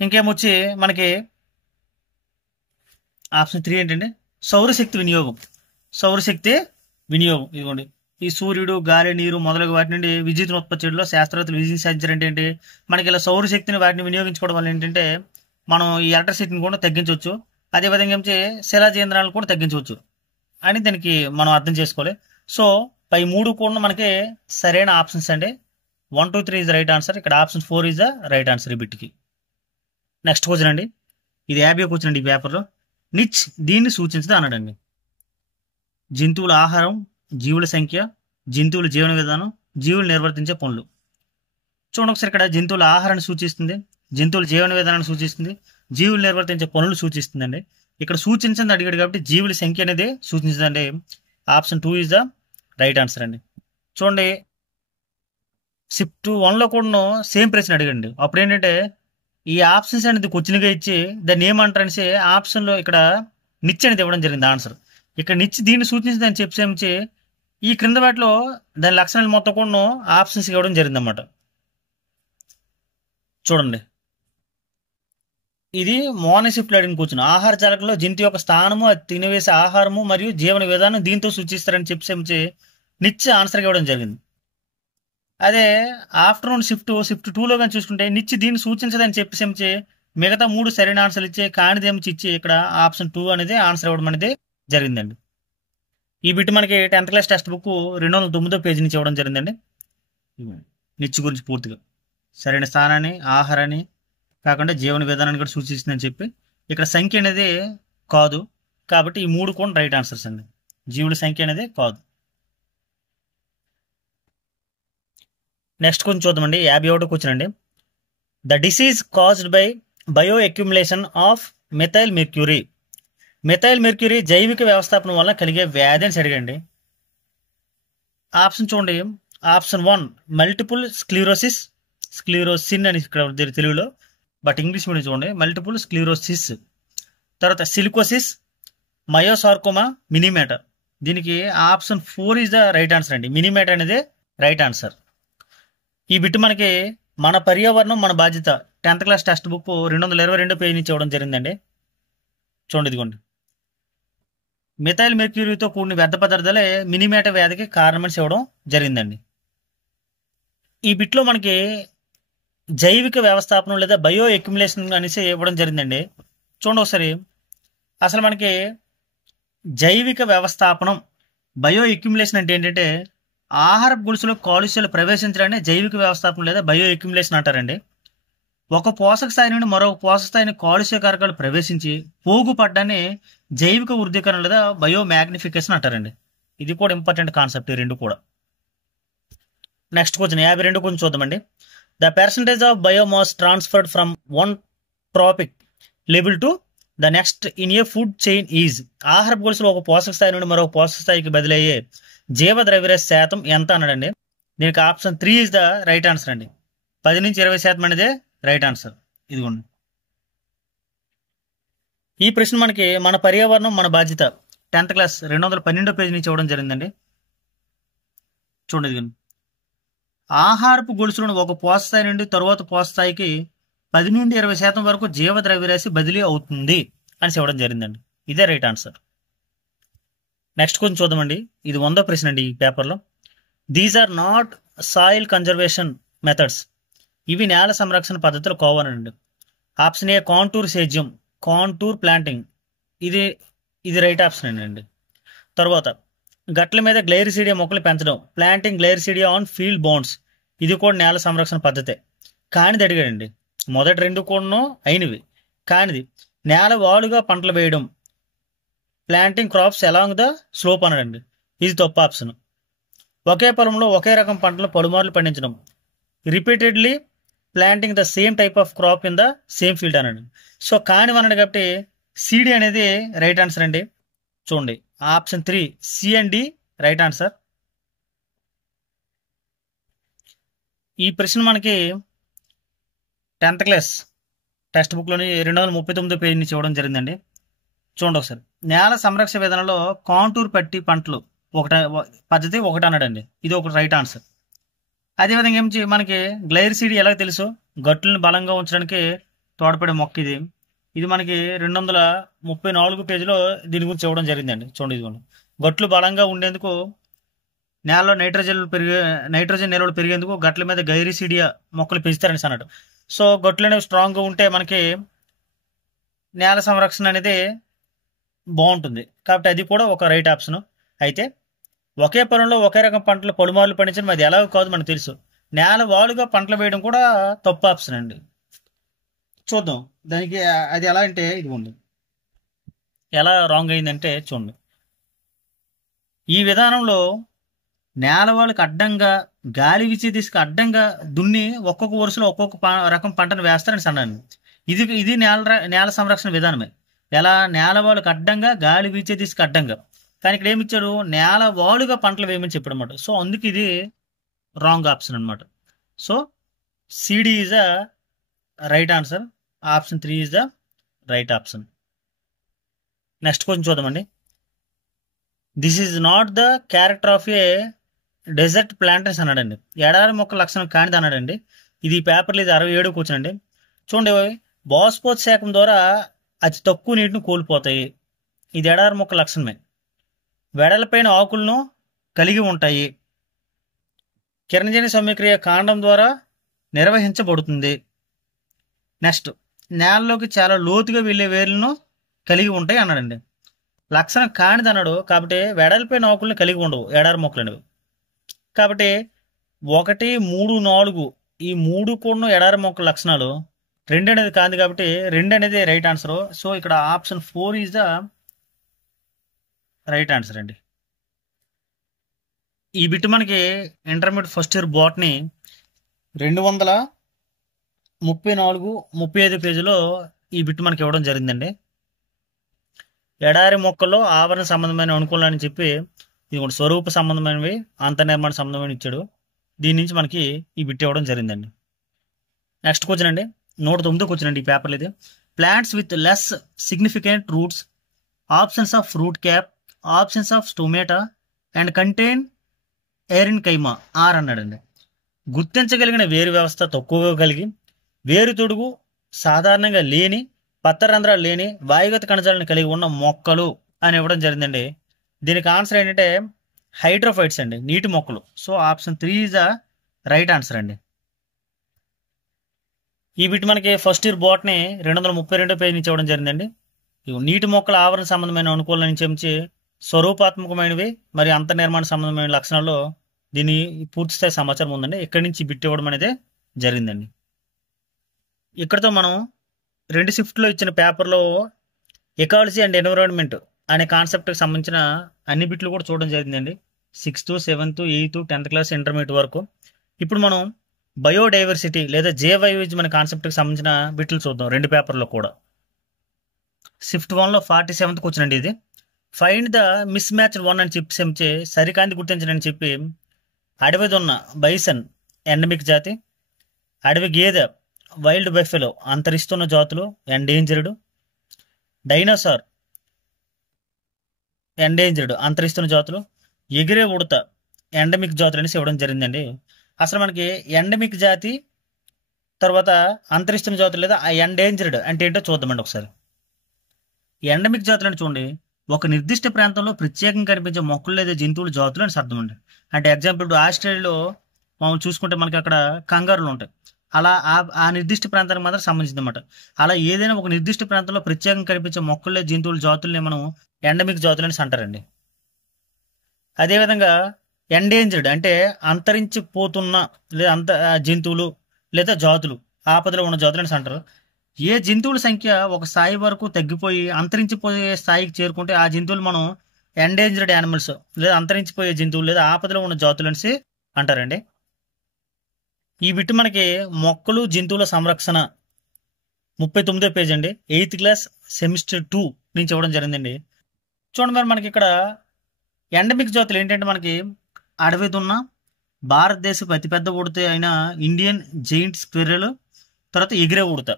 ఇంకేమొచ్చి మనకి ఆప్షన్ 3 ఏంటంటే సౌరశక్తి వినియోగం. సౌరశక్తి వినియోగం ఇదిగోండి, ఈ సూర్యుడు, గాలి, నీరు మొదలగు వాటి నుండి విద్యుత్తును ఉత్పత్తి చేయడంలో శాస్త్రవేత్తలు విజయం సాధించారు. ఏంటంటే మనకి ఇలా సౌరశక్తిని వాటిని వినియోగించుకోవడం వల్ల ఏంటంటే మనం ఈ ఎలక్ట్రిసిటీని కూడా తగ్గించవచ్చు. అదేవిధంగా ఏమిటి శిలాజ యంత్రాలను కూడా తగ్గించవచ్చు అని దానికి మనం అర్థం చేసుకోవాలి. సో పై 3 కూడా మనకి సరైన ఆప్షన్స్ అండి. 1, 2, 3 ఇస్ ద రైట్ ఆన్సర్. ఇక్కడ option 4 is the right answer ఈ బిట్కి. నెక్స్ట్ క్వశ్చన్ అండి, ఇది 50 క్వశ్చన్ అండి ఈ పేపర్లో. నిచ్ దీన్ని సూచించదు అన్నాడండి. జంతువుల ఆహారం, జీవుల సంఖ్య, జంతువుల జీవన విధానం, జీవులు నిర్వర్తించే పనులు. చూడండి ఒకసారి, ఇక్కడ జంతువుల ఆహారాన్ని సూచిస్తుంది, జంతువుల జీవన విధానాన్ని సూచిస్తుంది, జీవులు నిర్వర్తించే పనులు సూచిస్తుందండి. ఇక్కడ సూచించింది అడిగాడు కాబట్టి జీవుల సంఖ్య అనేది సూచించదండి. Option 2 is the right answer అండి. చూడండి, షిఫ్ట్ 1లో కూడా సేమ్ ప్రశ్న అడిగండి. అప్పుడు ఏంటంటే ఈ ఆప్షన్స్ అనేది క్వశ్చన్గా ఇచ్చి దాన్ని ఏమంటారనేసి ఆప్షన్లో ఇక్కడ నిచ్ అనేది ఇవ్వడం జరిగింది ఆన్సర్. ఇక్కడ నిచ్ దీన్ని సూచించదని చెప్పేసి ఈ క్రింద వాటిలో దాని లక్షణాలు మొత్తం కూడా ఆప్షన్స్ ఇవ్వడం జరిగింది అన్నమాట. చూడండి, ఇది మోనోషిఫ్ట్ అడిగిన క్వశ్చన్. ఆహార చాలకలో జంతు యొక్క స్థానము, అది తినవేసే ఆహారము మరియు జీవన విధానం దీంతో సూచిస్తారని చెప్పేసి నిచ్ ఆన్సర్ ఇవ్వడం జరిగింది. అదే ఆఫ్టర్నూన్ షిఫ్ట్ 2లో కానీ చూసుకుంటే నిచ్ దీన్ని సూచించదని చెప్పేసి మిగతా 3 సరైన ఆన్సర్లు ఇచ్చి కానిదేమిచ్చి ఇచ్చి ఇక్కడ ఆప్షన్ 2 అనేది ఆన్సర్ ఇవ్వడం అనేది జరిగిందండి. ఈ బిట్ మనకి 10th class text book 209 page నుంచి ఇవ్వడం జరిగిందండి. నిచ్ గురించి పూర్తిగా సరైన స్థానాన్ని, ఆహారాన్ని కాకుండా జీవన విధానాన్ని కూడా సూచిస్తుందని చెప్పి ఇక్కడ సంఖ్య అనేది కాదు కాబట్టి ఈ 3 కూడా రైట్ ఆన్సర్స్ అండి. జీవుల సంఖ్య అనేది కాదు. నెక్స్ట్ కొంచెం చూద్దామండి, 51 క్వశ్చన్ అండి. The disease caused by bioaccumulation of methyl mercury. Methyl mercury జైవిక వ్యవస్థాపన వల్ల కలిగే వ్యాధి అని అడిగండి. ఆప్షన్ చూడండి, ఆప్షన్ 1 మల్టిపుల్ స్క్లీరోసిస్, స్క్లీరోసిన్ అని ఇక్కడ తెలుగులో, బట్ ఇంగ్లీష్ మీడియం చూడండి మల్టిపుల్ స్క్లీరోసిస్. తర్వాత సిలికోసిస్, మయోసార్కోమా మినిమేటర్, దీనికి option 4 is the right answer అండి. మినిమేట్ అనేది రైట్ ఆన్సర్. ఈ బిట్ మనకి మన పర్యావరణం మన బాధ్యత 10th class text book 222 page నుంచి ఇవ్వడం జరిగిందండి. చూడండి ఇదిగోండి. మిథైల్ మెర్క్యూరీతో కూడిన వ్యర్థ పదార్థాలే మినిమేట వ్యాధికి కారణమని ఇవ్వడం జరిగిందండి. ఈ బిట్లో మనకి జైవిక వ్యవస్థాపనం లేదా బయో ఎక్యుములేషన్ అనేసి ఇవ్వడం జరిగిందండి. చూడండి ఒకసారి. అసలు మనకి జైవిక వ్యవస్థాపనం బయో ఎక్యుములేషన్ అంటే ఏంటంటే ఆహార గొలుసులో కాలుష్యాలు ప్రవేశించడాన్ని జైవిక వ్యవస్థాపనం లేదా బయో ఎక్యుములేషన్ అంటారండి. ఒక పోషక స్థాయి నుండి మరొక పోషక స్థాయిని కాలుష్య కారకాలు ప్రవేశించి పోగు పడ్డాన్ని జైవిక వృద్ధీకరణ లేదా బయో మ్యాగ్నిఫికేషన్ అంటారండి. ఇది కూడా ఇంపార్టెంట్ కాన్సెప్ట్ ఈ రెండు కూడా. నెక్స్ట్ క్వశ్చన్ 52 కొంచెం చూద్దామండి. The percentage of biomass transferred from one trophic level to the next in a food chain is. ఆహార గొలుసులో ఒక పోషక స్థాయి నుండి మరొక పోషక స్థాయికి బదిలయ్యే జీవ ద్రవ్యరాశి శాతం ఎంత అన్నాడండి. దీనికి option 3 is the right answer అండి. 10 నుంచి 20% అనేది రైట్ ఆన్సర్. ఇదిగోండి. ఈ ప్రశ్న మనకి మన పర్యావరణం మన బాధ్యత 10th క్లాస్ 212 పేజీ నుంచి ఇవ్వడం జరిగిందండి. చూడండి ఇదిగోండి. ఆహారపు గొలుసులను ఒక పోషక స్థాయి నుండి తరువాత పోషక స్థాయికి 10 నుండి 20% వరకు జీవ ద్రవ్యరాశి బదిలీ అవుతుంది అని ఇవ్వడం జరిగిందండి. ఇదే రైట్ ఆన్సర్. నెక్స్ట్ కొంచెం చూద్దామండి. ఇది 100వ ప్రశ్న అండి ఈ పేపర్లో. These are not soil conservation methods. ఇవి నేల సంరక్షణ పద్ధతులు కోవనండి. ఆప్షన్ ఏ కాంటూర్ సేద్యం, కాంటూర్ ప్లాంటింగ్. ఇది రైట్ ఆప్షన్ అండి. తర్వాత గట్ల మీద గ్లైరిసిడియా మొక్కలు పెంచడం, planting gliricidia on field bounds. ఇది కూడా నేల సంరక్షణ పద్ధతే. కానిది అడిగాడండి. మొదటి 2 కూడా అయినవి. కానిది నేల వాలుగా పంటలు వేయడం, planting crops along the slope అనడండి. ఇది తప్పు ఆప్షన్. ఒకే పొలంలో ఒకే రకం పంటలు పలుమార్లు పండించడం, repeatedly planting the same type of crop in the same field అనండి. సో కాని అన్నాడు కాబట్టి సిడి అనేది రైట్ ఆన్సర్ అండి. చూడండి option 3 C and D right answer. ఈ ప్రశ్న మనకి 10th క్లాస్ టెక్స్ట్ బుక్లోని 239 పేజీ నుంచి ఇవ్వడం జరిగిందండి. చూడండి ఒకసారి. నేల సంరక్షణ విధానంలో కాంటూర్ పట్టి పంటలు పద్ధతి ఒకటి అన్నాడండి. ఇది ఒక రైట్ ఆన్సర్. అదేవిధంగా ఏమిటి మనకి గ్లైరిసిడి ఎలా తెలుసు, గట్లను బలంగా ఉంచడానికి తోడ్పడే మొక్క ఇది. ఇది మనకి 234 పేజీలో దీని గురించి ఇవ్వడం జరిగిందండి. చూడండి ఇదిగోండి. గట్లు బలంగా ఉండేందుకు నేలలో నైట్రోజన్ నిల్వలు పెరిగేందుకు గట్ల మీద గ్లైరిసిడియా మొక్కలు పెంచుతారని అన్నట్టు. సో గట్లు అనేవి స్ట్రాంగ్గా ఉంటే మనకి నేల సంరక్షణ అనేది బాగుంటుంది. కాబట్టి అది కూడా ఒక రైట్ ఆప్షన్. అయితే ఒకే పొలంలో ఒకే రకం పంటలు పలుమార్లు పండించడం అది ఎలా కాదు మనకు తెలుసు. నేల వాలుగా పంటలు వేయడం కూడా తప్పు ఆప్షన్ అండి. చూద్దాం దానికి అది ఎలా అంటే ఇదిగోండి. ఎలా రాంగ్ అయిందంటే చూడండి. ఈ విధానంలో నేల వాళ్ళకి అడ్డంగా గాలి వీచే దిశకు అడ్డంగా దున్ని ఒక్కొక్క వరుసలో ఒక్కొక్క రకం పంటను వేస్తారని అన్నాను. ఇది నేల సంరక్షణ విధానమే. ఎలా నేల వాళ్ళకి అడ్డంగా గాలి వీచే దిశకు అడ్డంగా. కానీ ఇక్కడ ఏమి ఇచ్చాడు, నేల వాలుగా పంటలు వేయమని చెప్పాడు అనమాట. సో అందుకు ఇది రాంగ్ ఆప్షన్ అనమాట. So CD is the right answer. Option 3 is the right option. Next question చూద్దామండి. This is not the character of a desert planters అన్నాడండి. ఎడారి మొక్క లక్షణం కానిది అన్నాడండి. ఇది ఈ పేపర్లో ఇది 67 క్వశ్చన్ అండి. చూడండి, బాష్పోత్సేకం ద్వారా అతి తక్కువ నీటిని కోల్పోతాయి. ఇది ఎడారి మొక్క లక్షణమే. వెడలపైన ఆకులను కలిగి ఉంటాయి. కిరణజన్య సమీక్రియ కాండం ద్వారా నిర్వహించబడుతుంది. నెక్స్ట్ నేలలోకి చాలా లోతుగా వెళ్ళే వేర్లను కలిగి ఉంటాయి అన్నాడండి. లక్షణం కానిది అన్నాడు. కాబట్టి వెడల్పైన ఆకులను కలిగి ఉండవు ఎడారి మొక్కలు అనేవి. కాబట్టి 1, 3, 4 ఈ 3 కూడా ఎడారి మొక్కల లక్షణాలు. 2 అనేది కాదు కాబట్టి 2 అనేది రైట్ ఆన్సర్. సో ఇక్కడ option 4 is the right answer అండి. ఈ బిట్ మనకి ఇంటర్మీడియట్ ఫస్ట్ ఇయర్ బాట్ని 234-35 పేజీలో ఈ బిట్ మనకి ఇవ్వడం జరిగిందండి. ఎడారి మొక్కల్లో ఆవరణ సంబంధమైన అనుకూలని చెప్పి ఇది కూడా స్వరూప సంబంధమైనవి, అంతర్నిర్మాణ సంబంధమైన ఇచ్చాడు. దీని నుంచి మనకి ఈ బిట్ ఇవ్వడం జరిగిందండి. నెక్స్ట్ క్వశ్చన్ అండి, 109 క్వశ్చన్ అండి ఈ పేపర్లో ఇది. Plants with less significant roots, options of root cap, options of stomata and contain aerenchyma are అన్నాడండి. గుర్తించగలిగిన వేరు వ్యవస్థ తక్కువగా కలిగి వేరు తొడుగు సాధారణంగా లేని పత్రరంధ్రాలు లేని వాయుగత కణజాలను కలిగి ఉన్న మొక్కలు అని ఇవ్వడం జరిగిందండి. దీనికి ఆన్సర్ ఏంటంటే హైడ్రోఫైట్స్ అండి, నీటి మొక్కలు. So option 3 is the right answer అండి. ఈ బిట్ మనకి ఫస్ట్ ఇయర్ బాట్ని 232 పేజీ నుంచి ఇవ్వడం జరిగిందండి. నీటి మొక్కల ఆవరణ సంబంధమైన అనుకూల నుంచి స్వరూపాత్మకమైనవి మరియు అంతర్నిర్మాణ సంబంధమైన లక్షణాల్లో దీని పూర్తి స్థాయి సమాచారం ఉందండి. ఇక్కడి నుంచి బిట్ ఇవ్వడం అనేది జరిగిందండి. ఇక్కడతో మనం 2 షిఫ్ట్లో ఇచ్చిన పేపర్లో ఎకాలజీ అండ్ ఎన్విరాన్మెంట్ అనే కాన్సెప్ట్కి సంబంధించిన అన్ని బిట్లు కూడా చూడడం జరిగిందండి. 6th, 7th, 8th, 10th class intermediate వరకు. ఇప్పుడు మనం బయోడైవర్సిటీ లేదా జీవవైవిధ్యం అనే కాన్సెప్ట్కి సంబంధించిన బిట్లు చూద్దాం 2 పేపర్లో కూడా. షిఫ్ట్ 1లో 47th క్వశ్చన్ అండి ఇది. Find the miss matched one అని చెప్పి సరికాంతి గుర్తించడని చెప్పి అడవి దున్న బైసన్ ఎండమిక్ జాతి, అడవి గేదె వైల్డ్ బఫెలో అంతరిస్తున్న జాతులు ఎండేంజర్డ్, డైనోసార్ ఎండేంజర్డ్ అంతరిస్తున్న జాతులు, ఎగిరే ఉడత ఎండమిక్ జాతులు అనేసి ఇవ్వడం జరిగిందండి. అసలు మనకి ఎండమిక్ జాతి తర్వాత అంతరిస్తున్న జాతులు లేదా ఎండేంజర్డ్ అంటే ఏంటో చూద్దామండి ఒకసారి. ఎండమిక్ జాతులు అంటే చూడండి, ఒక నిర్దిష్ట ప్రాంతంలో ప్రత్యేకంగా కనిపించే మొక్కలు లేదా జంతువుల జాతులు అని అర్థం అండి. అంటే ఎగ్జాంపుల్ ఇప్పుడు ఆస్ట్రేలియాలో మనం చూసుకుంటే మనకి అక్కడ కంగారులు ఉంటాయి. అలా ఆ నిర్దిష్ట ప్రాంతానికి మాత్రం సంబంధించింది అనమాట. అలా ఏదైనా ఒక నిర్దిష్ట ప్రాంతంలో ప్రత్యేకంగా కనిపించే మొక్కలు లేదా జంతువుల జాతుల్ని మనం ఎండమిక్ జాతులు అని అంటారండి. అదేవిధంగా ఎండేంజర్డ్ అంటే అంతరించిపోతున్న లేదా జంతువులు లేదా జాతులు, ఆపదలో ఉన్న జాతులు అని అంటారు. ఏ జంతువుల సంఖ్య ఒక స్థాయి వరకు తగ్గిపోయి అంతరించిపోయే స్థాయికి చేరుకుంటే ఆ జంతువులు మనం ఎండేంజర్డ్ యానిమల్స్ లేదా అంతరించిపోయే జంతువులు లేదా ఆపదలో ఉన్న జాతులు అనేసి అంటారండి. ఈ బిట్ మనకి మొక్కలు జంతువుల సంరక్షణ 39వ పేజీ అండి, 8th క్లాస్ సెమిస్టర్ 2 నుంచి ఇవ్వడం జరిగిందండి. చూడండి మరి మనకి ఇక్కడ ఎండమిక్ జాతులు ఏంటంటే మనకి అడవి దున్న, భారతదేశపు అతిపెద్ద ఉడత అయిన ఇండియన్ జెయింట్ స్క్విరెల్, తర్వాత ఎగిరే ఉడత.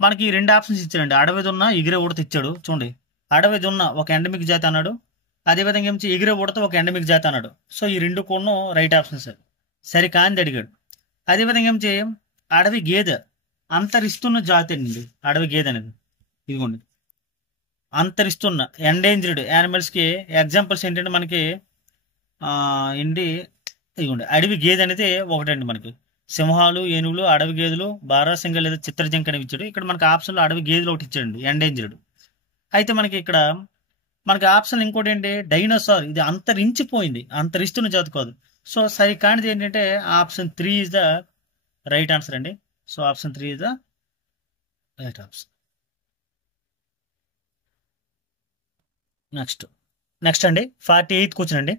మనకి 2 ఆప్షన్స్ ఇచ్చాడండి, అడవి దున్న ఎగిరే ఉడత ఇచ్చాడు. చూడండి, అడవి దున్న ఒక ఎండమిక్ జాతి అన్నాడు, అదేవిధంగా ఏమిచ్చి ఎగిరే ఉడత ఒక ఎండమిక్ జాతి అన్నాడు. సో ఈ 2 కూడా రైట్ ఆప్షన్స్. సరే కాంది అడిగాడు. అదేవిధంగా ఏమిచ్చి అడవి గేదె అంతరిస్తున్న జాతి అండి, అడవి గేదె అనేది. ఇదిగోండి, అంతరిస్తున్న ఎండేంజర్డ్ యానిమల్స్కి ఎగ్జాంపుల్స్ ఏంటంటే మనకి ఇదిగోండి అడవి గేదె అనేది ఒకటండి. మనకి సింహాలు, ఏనుగులు, అడవి గేదెలు, బారాసింగ లేదా చిత్రజంక అని ఇచ్చాడు. ఇక్కడ మనకి ఆప్షన్లో అడవి గేదెలు ఒకటి ఇచ్చాడండి, ఎండేంజర్డ్. అయితే మనకి ఇక్కడ మనకి ఆప్షన్ ఇంకోటి ఏంటి, డైనోసార్. ఇది అంతరించిపోయింది, అంతరిస్తున్న జాతి కాదు. సో సరి కానిది ఏంటంటే option 3 is the right answer అండి. So option 3 is the right answer. Next అండి 48th క్వశ్చన్ అండి.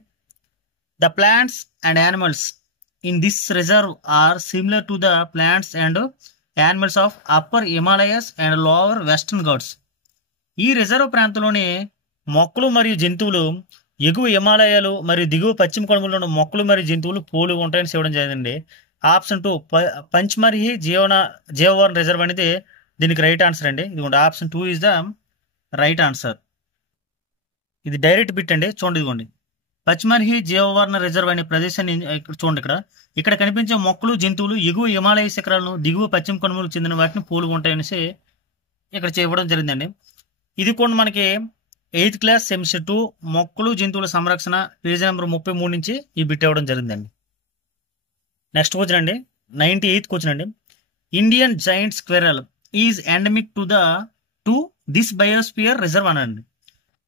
The plants and animals in this reserve are similar to the plants and animals of upper Himalayas and lower Western Ghats. ఈ reserve ప్రాంతంలోని మొక్కలు మరియు జంతువులు ఎగువ హిమాలయాలు మరియు దిగువ పశ్చిమ కనుమలలో ఉన్న మొక్కలు మరియు జంతువులు పోలి ఉంటాయని చెప్పడం జరిగిందండి. ఆప్షన్ 2 పంచ్మర్హి జీవవరణ రిజర్వ్ అనేది దీనికి రైట్ ఆన్సర్ అండి. ఇదిగోండి option 2 is the right answer. ఇది డైరెక్ట్ బిట్ అండి. చూడండి, ఇదిగోండి పచ్మర్హి జీవవర్ణ రిజర్వ్ అనే ప్రదేశాన్ని చూడండి. ఇక్కడ కనిపించే మొక్కలు జంతువులు ఎగువ హిమాలయ శిఖరాలను దిగువ పశ్చిమ కనుమలకు చెందిన వాటిని పోలి ఉంటాయనేసి ఇక్కడ చేయడం జరిగిందండి. ఇది కూడా మనకి 8th క్లాస్ సెమిస్టర్ 2 మొక్కలు జంతువుల సంరక్షణ పేజీ నెంబర్ 33 నుంచి ఈ బిట్ ఇవ్వడం జరిగిందండి. నెక్స్ట్ క్వశ్చన్ అండి 98th క్వశ్చన్ అండి. Indian giant squirrel is endemic to this biosphere reserve అనండి.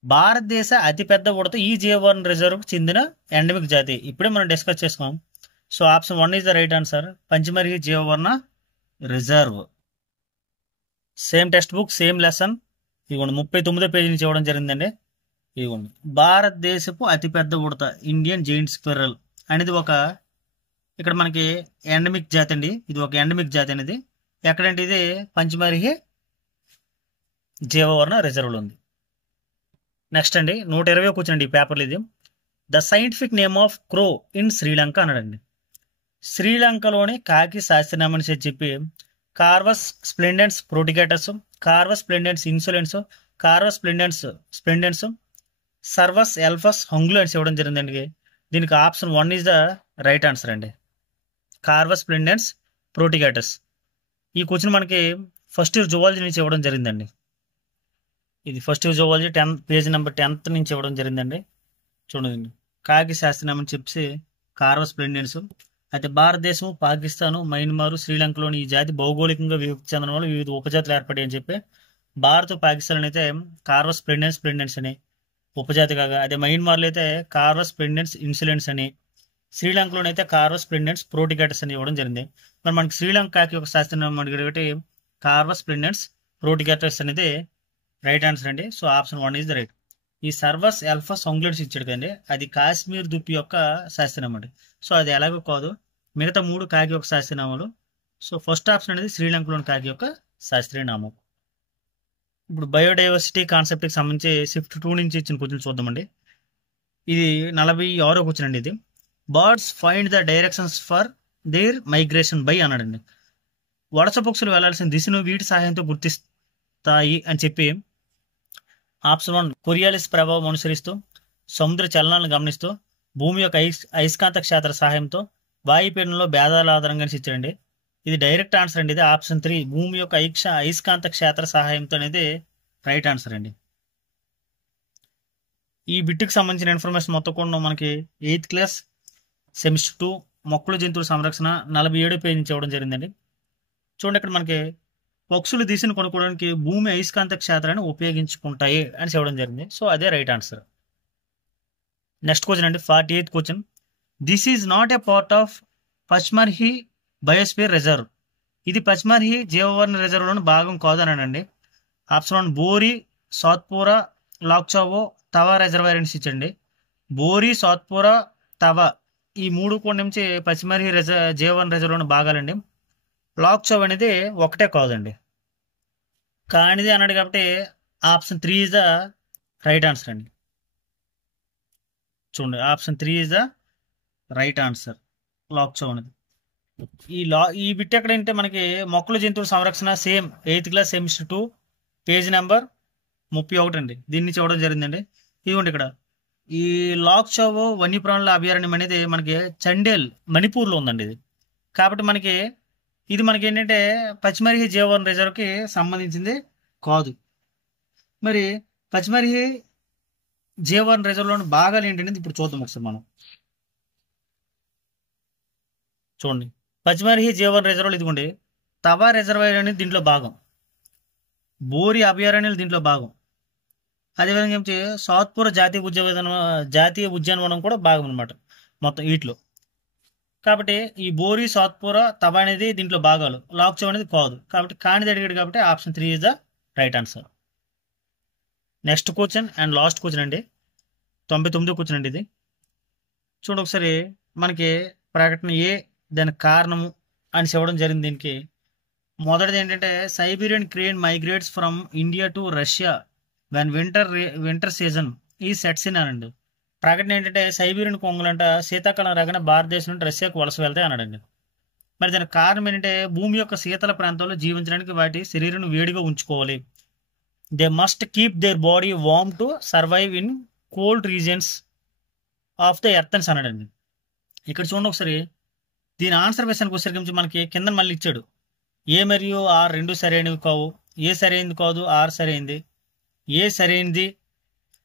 భారతదేశ అతిపెద్ద ఉడత ఈ జీవవర్ణ రిజర్వ్కి చెందిన ఎండమిక్ జాతి. ఇప్పుడే మనం డిస్కస్ చేసుకున్నాం. So option 1 is the right answer, Pachmarhi జీవవర్ణ reserve. Same textbook, same lesson. ఇదిగోండి 39వ పేజీ నుంచి ఇవ్వడం జరిగిందండి. ఇదిగోండి భారతదేశపు అతిపెద్ద ఉడత ఇండియన్ జైంట్ స్క్విరెల్ అనేది ఇక్కడ మనకి ఎండమిక్ జాతి అండి. ఇది ఒక ఎండమిక్ జాతి అనేది ఎక్కడంటే ఇది పంచమర్హి జీవవర్ణ రిజర్వ్లో ఉంది. నెక్స్ట్ అండి 120వ క్వశ్చన్ అండి ఈ పేపర్లో. ఇది the scientific name of crow in Sri Lanka అన్నాడండి. శ్రీలంకలోని కాకి శాస్త్రనామని చెప్పి Corvus splendens protegatus, Corvus splendens insolens, Corvus splendens, సర్వస్ ఎల్ఫస్ హంగ్లు అని ఇవ్వడం జరిగిందండి. దీనికి option 1 is the right answer అండి. Corvus splendens protegatus. ఈ క్వశ్చన్ మనకి ఫస్ట్ ఇయర్ జువాలజీ నుంచి ఇవ్వడం జరిగిందండి. ఇది first year zoology page number 10 నుంచి ఇవ్వడం జరిగిందండి. చూడండి, కాకి శాస్త్రనామం అని చెప్పి కార్వస్ స్ప్లెండెన్స్. అయితే భారతదేశం, పాకిస్తాను, మయన్మార్, శ్రీలంకలోని ఈ జాతి భౌగోళికంగా విభక్తి చెందడం వల్ల వివిధ ఉపజాతులు ఏర్పడాయి అని చెప్పి భారత్, పాకిస్తాన్ అయితే కార్వస్ స్ప్లెండెన్స్ అని ఉపజాతి కాగా, అదే మయన్మార్లో అయితే కార్వస్ స్ప్లెండెన్స్ ఇన్సులెన్స్ అని, శ్రీలంకలోనైతే కార్వస్ స్ప్లెండెన్స్ ప్రోటిగాటస్ అని ఇవ్వడం జరిగింది. మరి మనకి శ్రీలంక కాకి ఒక శాస్త్రనామం అడిగి కార్వస్ స్ప్లెండెన్స్ ప్రోటిగాటస్ అనేది రైట్ ఆన్సర్ అండి. So option 1 is the right. ఈ సర్వస్ ఎల్ఫస్ హంగ్లెట్స్ ఇచ్చాడు కదండి, అది కాశ్మీర్ దుప్పి యొక్క శాస్త్రనామం అండి. సో అది ఎలాగో కాదు, మిగతా 3 కాకి యొక్క శాస్త్రనామాలు. సో ఫస్ట్ ఆప్షన్ అనేది శ్రీలంకలోని కాకి యొక్క శాస్త్రీయ నామం. ఇప్పుడు బయోడైవర్సిటీ కాన్సెప్ట్కి సంబంధించి షిఫ్ట్ 2 నుంచి ఇచ్చిన క్వశ్చన్ చూద్దామండి. ఇది 46వ క్వశ్చన్ అండి. ఇది birds find the directions for their migration by అన్నాడండి. వలస పక్షులు వెళ్లాల్సిన దిశను వీటి సహాయంతో గుర్తిస్తాయి అని చెప్పి ఆప్షన్ 1 కొరియాలిస్ ప్రభావం అనుసరిస్తూ, సముద్ర చలనాలను గమనిస్తూ, భూమి యొక్క అయస్కాంత క్షేత్ర సహాయంతో, వాయుపీడనంలో భేదాల ఆధారంగా ఇచ్చాడండి. ఇది డైరెక్ట్ ఆన్సర్ అండి. ఇది ఆప్షన్ 3 భూమి యొక్క అయస్కాంత క్షేత్ర సహాయంతో అనేది రైట్ ఆన్సర్ అండి. ఈ బిట్కి సంబంధించిన ఇన్ఫర్మేషన్ మొత్తం కూడా మనకి 8th క్లాస్ సెమిస్టర్ 2 మొక్కలు జంతువుల సంరక్షణ 47 పేజీ నుంచి ఇవ్వడం జరిగిందండి. చూడండి, ఇక్కడ మనకి పక్షులు దిశను కొనుక్కోవడానికి భూమి అయస్కాంత క్షేత్రాన్ని ఉపయోగించుకుంటాయి అని చెప్పడం జరిగింది. సో అదే రైట్ ఆన్సర్. నెక్స్ట్ క్వశ్చన్ అండి, 48th question. This is not a part of Pachmarhi biosphere reserve. ఇది పచ్మర్హి జీవవర్ణ రిజర్వ్లోని భాగం కాదనండి. ఆప్షన్ 1 బోరి, సాత్పురా, లాక్చావో, తవా రిజర్వాయర్ అని ఇచ్చండి. బోరి, సాత్పురా, తవా ఈ 3 కూడా నుంచి పచ్మర్హి జీవవర్ణ రిజర్వ్లోని భాగాలండి. లాక్చావ్ అనేది ఒకటే కాదండి, కానిది అన్నాడు కాబట్టి option 3 is the right answer అండి. చూడండి, option 3 is the right answer, Lakchao అనేది. ఈ బిట్ ఎక్కడంటే మనకి మొక్కలు జంతువుల సంరక్షణ same 8th class semester 2 page number 31 అండి. దీన్ని చూడడం జరిగిందండి. ఇదిగోండి, ఇక్కడ ఈ లాక్చావ్ వన్యప్రాణుల అభయారణ్యం అనేది మనకి చండేల్ మణిపూర్లో ఉందండి. ఇది కాబట్టి మనకి ఏంటంటే పచ్మర్హి జీవవన రిజర్వ్కి సంబంధించింది కాదు. మరి పచ్మర్హి జీవవన రిజర్వ్లోని భాగాలు ఏంటనేది ఇప్పుడు చూద్దాం ఒకసారి మనం. చూడండి, పచ్మర్హి జీవవన రిజర్వ్లు ఇదిగోండి, తవా రిజర్వాయర్ అనేది దీంట్లో భాగం, బోరి అభయారణ్యాలు దీంట్లో భాగం, అదేవిధంగా ఏమిటి సాత్పుర జాతీయ ఉద్యానవనం కూడా భాగం అనమాట మొత్తం వీటిలో. కాబట్టి ఈ బోరి, సాత్పుర, తవా అనేది దీంట్లో భాగాలు, లాక్చావ్ అనేది కాదు. కాబట్టి కానిది అడిగాడు కాబట్టి option 3 is the right answer. Next question and last question అండి, 99వ క్వశ్చన్ అండి. ఇది చూడండి ఒకసారి, మనకి ప్రకటన ఏ దానికి కారణము అని చెప్పడం జరిగింది. దీనికి మొదటిది ఏంటంటే Siberian crane migrates from India to Russia when winter season ఈ సెట్స్ ఇన్ అనండి. ప్రకటన ఏంటంటే సైబీరియన్ కొంగలంట శీతాకాలం రాగానే భారతదేశం నుండి రష్యాకు వలస వెళ్తాయి అన్నాడండి. మరి దానికి కారణం ఏంటంటే భూమి యొక్క శీతల ప్రాంతంలో జీవించడానికి వాటి శరీరం వేడిగా ఉంచుకోవాలి. They must keep their body warm to survive in cold regions of the earth అని అన్నాడండి. ఇక్కడ చూడండి ఒకసారి, దీని ఆన్సర్ విషయానికి వచ్చేసరికి మనకి కింద మళ్ళీ ఇచ్చాడు. ఏ మరియు ఆర్ రెండు సరైనవి కావు, ఏ సరైనది కాదు, ఆర్ సరైనది, ఏ సరైనది,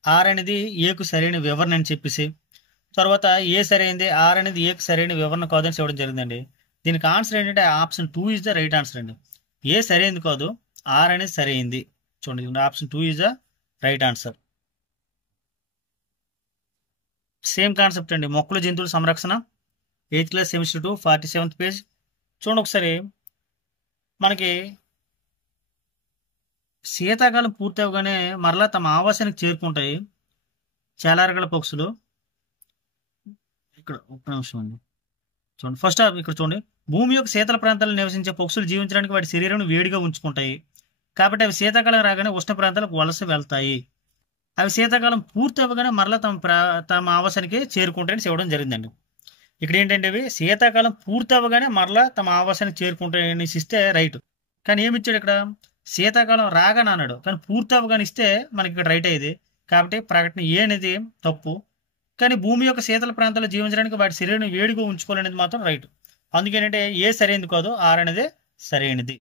ఆర్ అనేది ఏకు సరైన వివరణ అని చెప్పేసి, తర్వాత ఏ సరైనది, ఆర్ అనేది ఏకు సరైన వివరణ కాదు అని చెప్పడం జరిగిందండి. దీనికి ఆన్సర్ ఏంటంటే option 2 is the right answer అండి. ఏ సరైనది కాదు, ఆర్ అనేది సరైనది. చూడండి, option 2 is the right answer. Same concept అండి, మొక్కలు జంతువుల సంరక్షణ 8th class semester 2 47th page. చూడండి ఒకసారి, మనకి శీతాకాలం పూర్తి అవగానే మరలా తమ ఆవాసానికి చేరుకుంటాయి చాలా రకాల పక్షులు. ఇక్కడ ఒక్క నిమిషం అండి, చూడండి ఫస్ట్ ఇక్కడ చూడండి, భూమి యొక్క శీతల ప్రాంతాల్లో నివసించే పక్షులు జీవించడానికి వాటి శరీరం వేడిగా ఉంచుకుంటాయి. కాబట్టి అవి శీతాకాలం రాగానే ఉష్ణ ప్రాంతాలకు వలస వెళ్తాయి. అవి శీతాకాలం పూర్తి అవ్వగానే మరలా తమ ఆవాసానికి చేరుకుంటాయని చెప్పడం జరిగిందండి. ఇక్కడ ఏంటంటే అవి శీతాకాలం పూర్తి అవ్వగానే మరలా తమ ఆవాసానికి చేరుకుంటాయని ఇస్తే రైట్. కానీ ఏమి ఇచ్చాడు ఇక్కడ, శీతాకాలం రాగానే అన్నాడు, కానీ పూర్తి అవ్వగానే ఇస్తే మనకి ఇక్కడ రైట్ అయ్యేది. కాబట్టి ప్రకటన ఏ అనేది తప్పు. కానీ భూమి యొక్క శీతల ప్రాంతాల్లో జీవించడానికి వాటి శరీరం వేడిగా ఉంచుకోవాలనేది మాత్రం రైట్. అందుకేంటంటే ఏ సరైనది కాదు, ఆర్ అనేది సరైనది.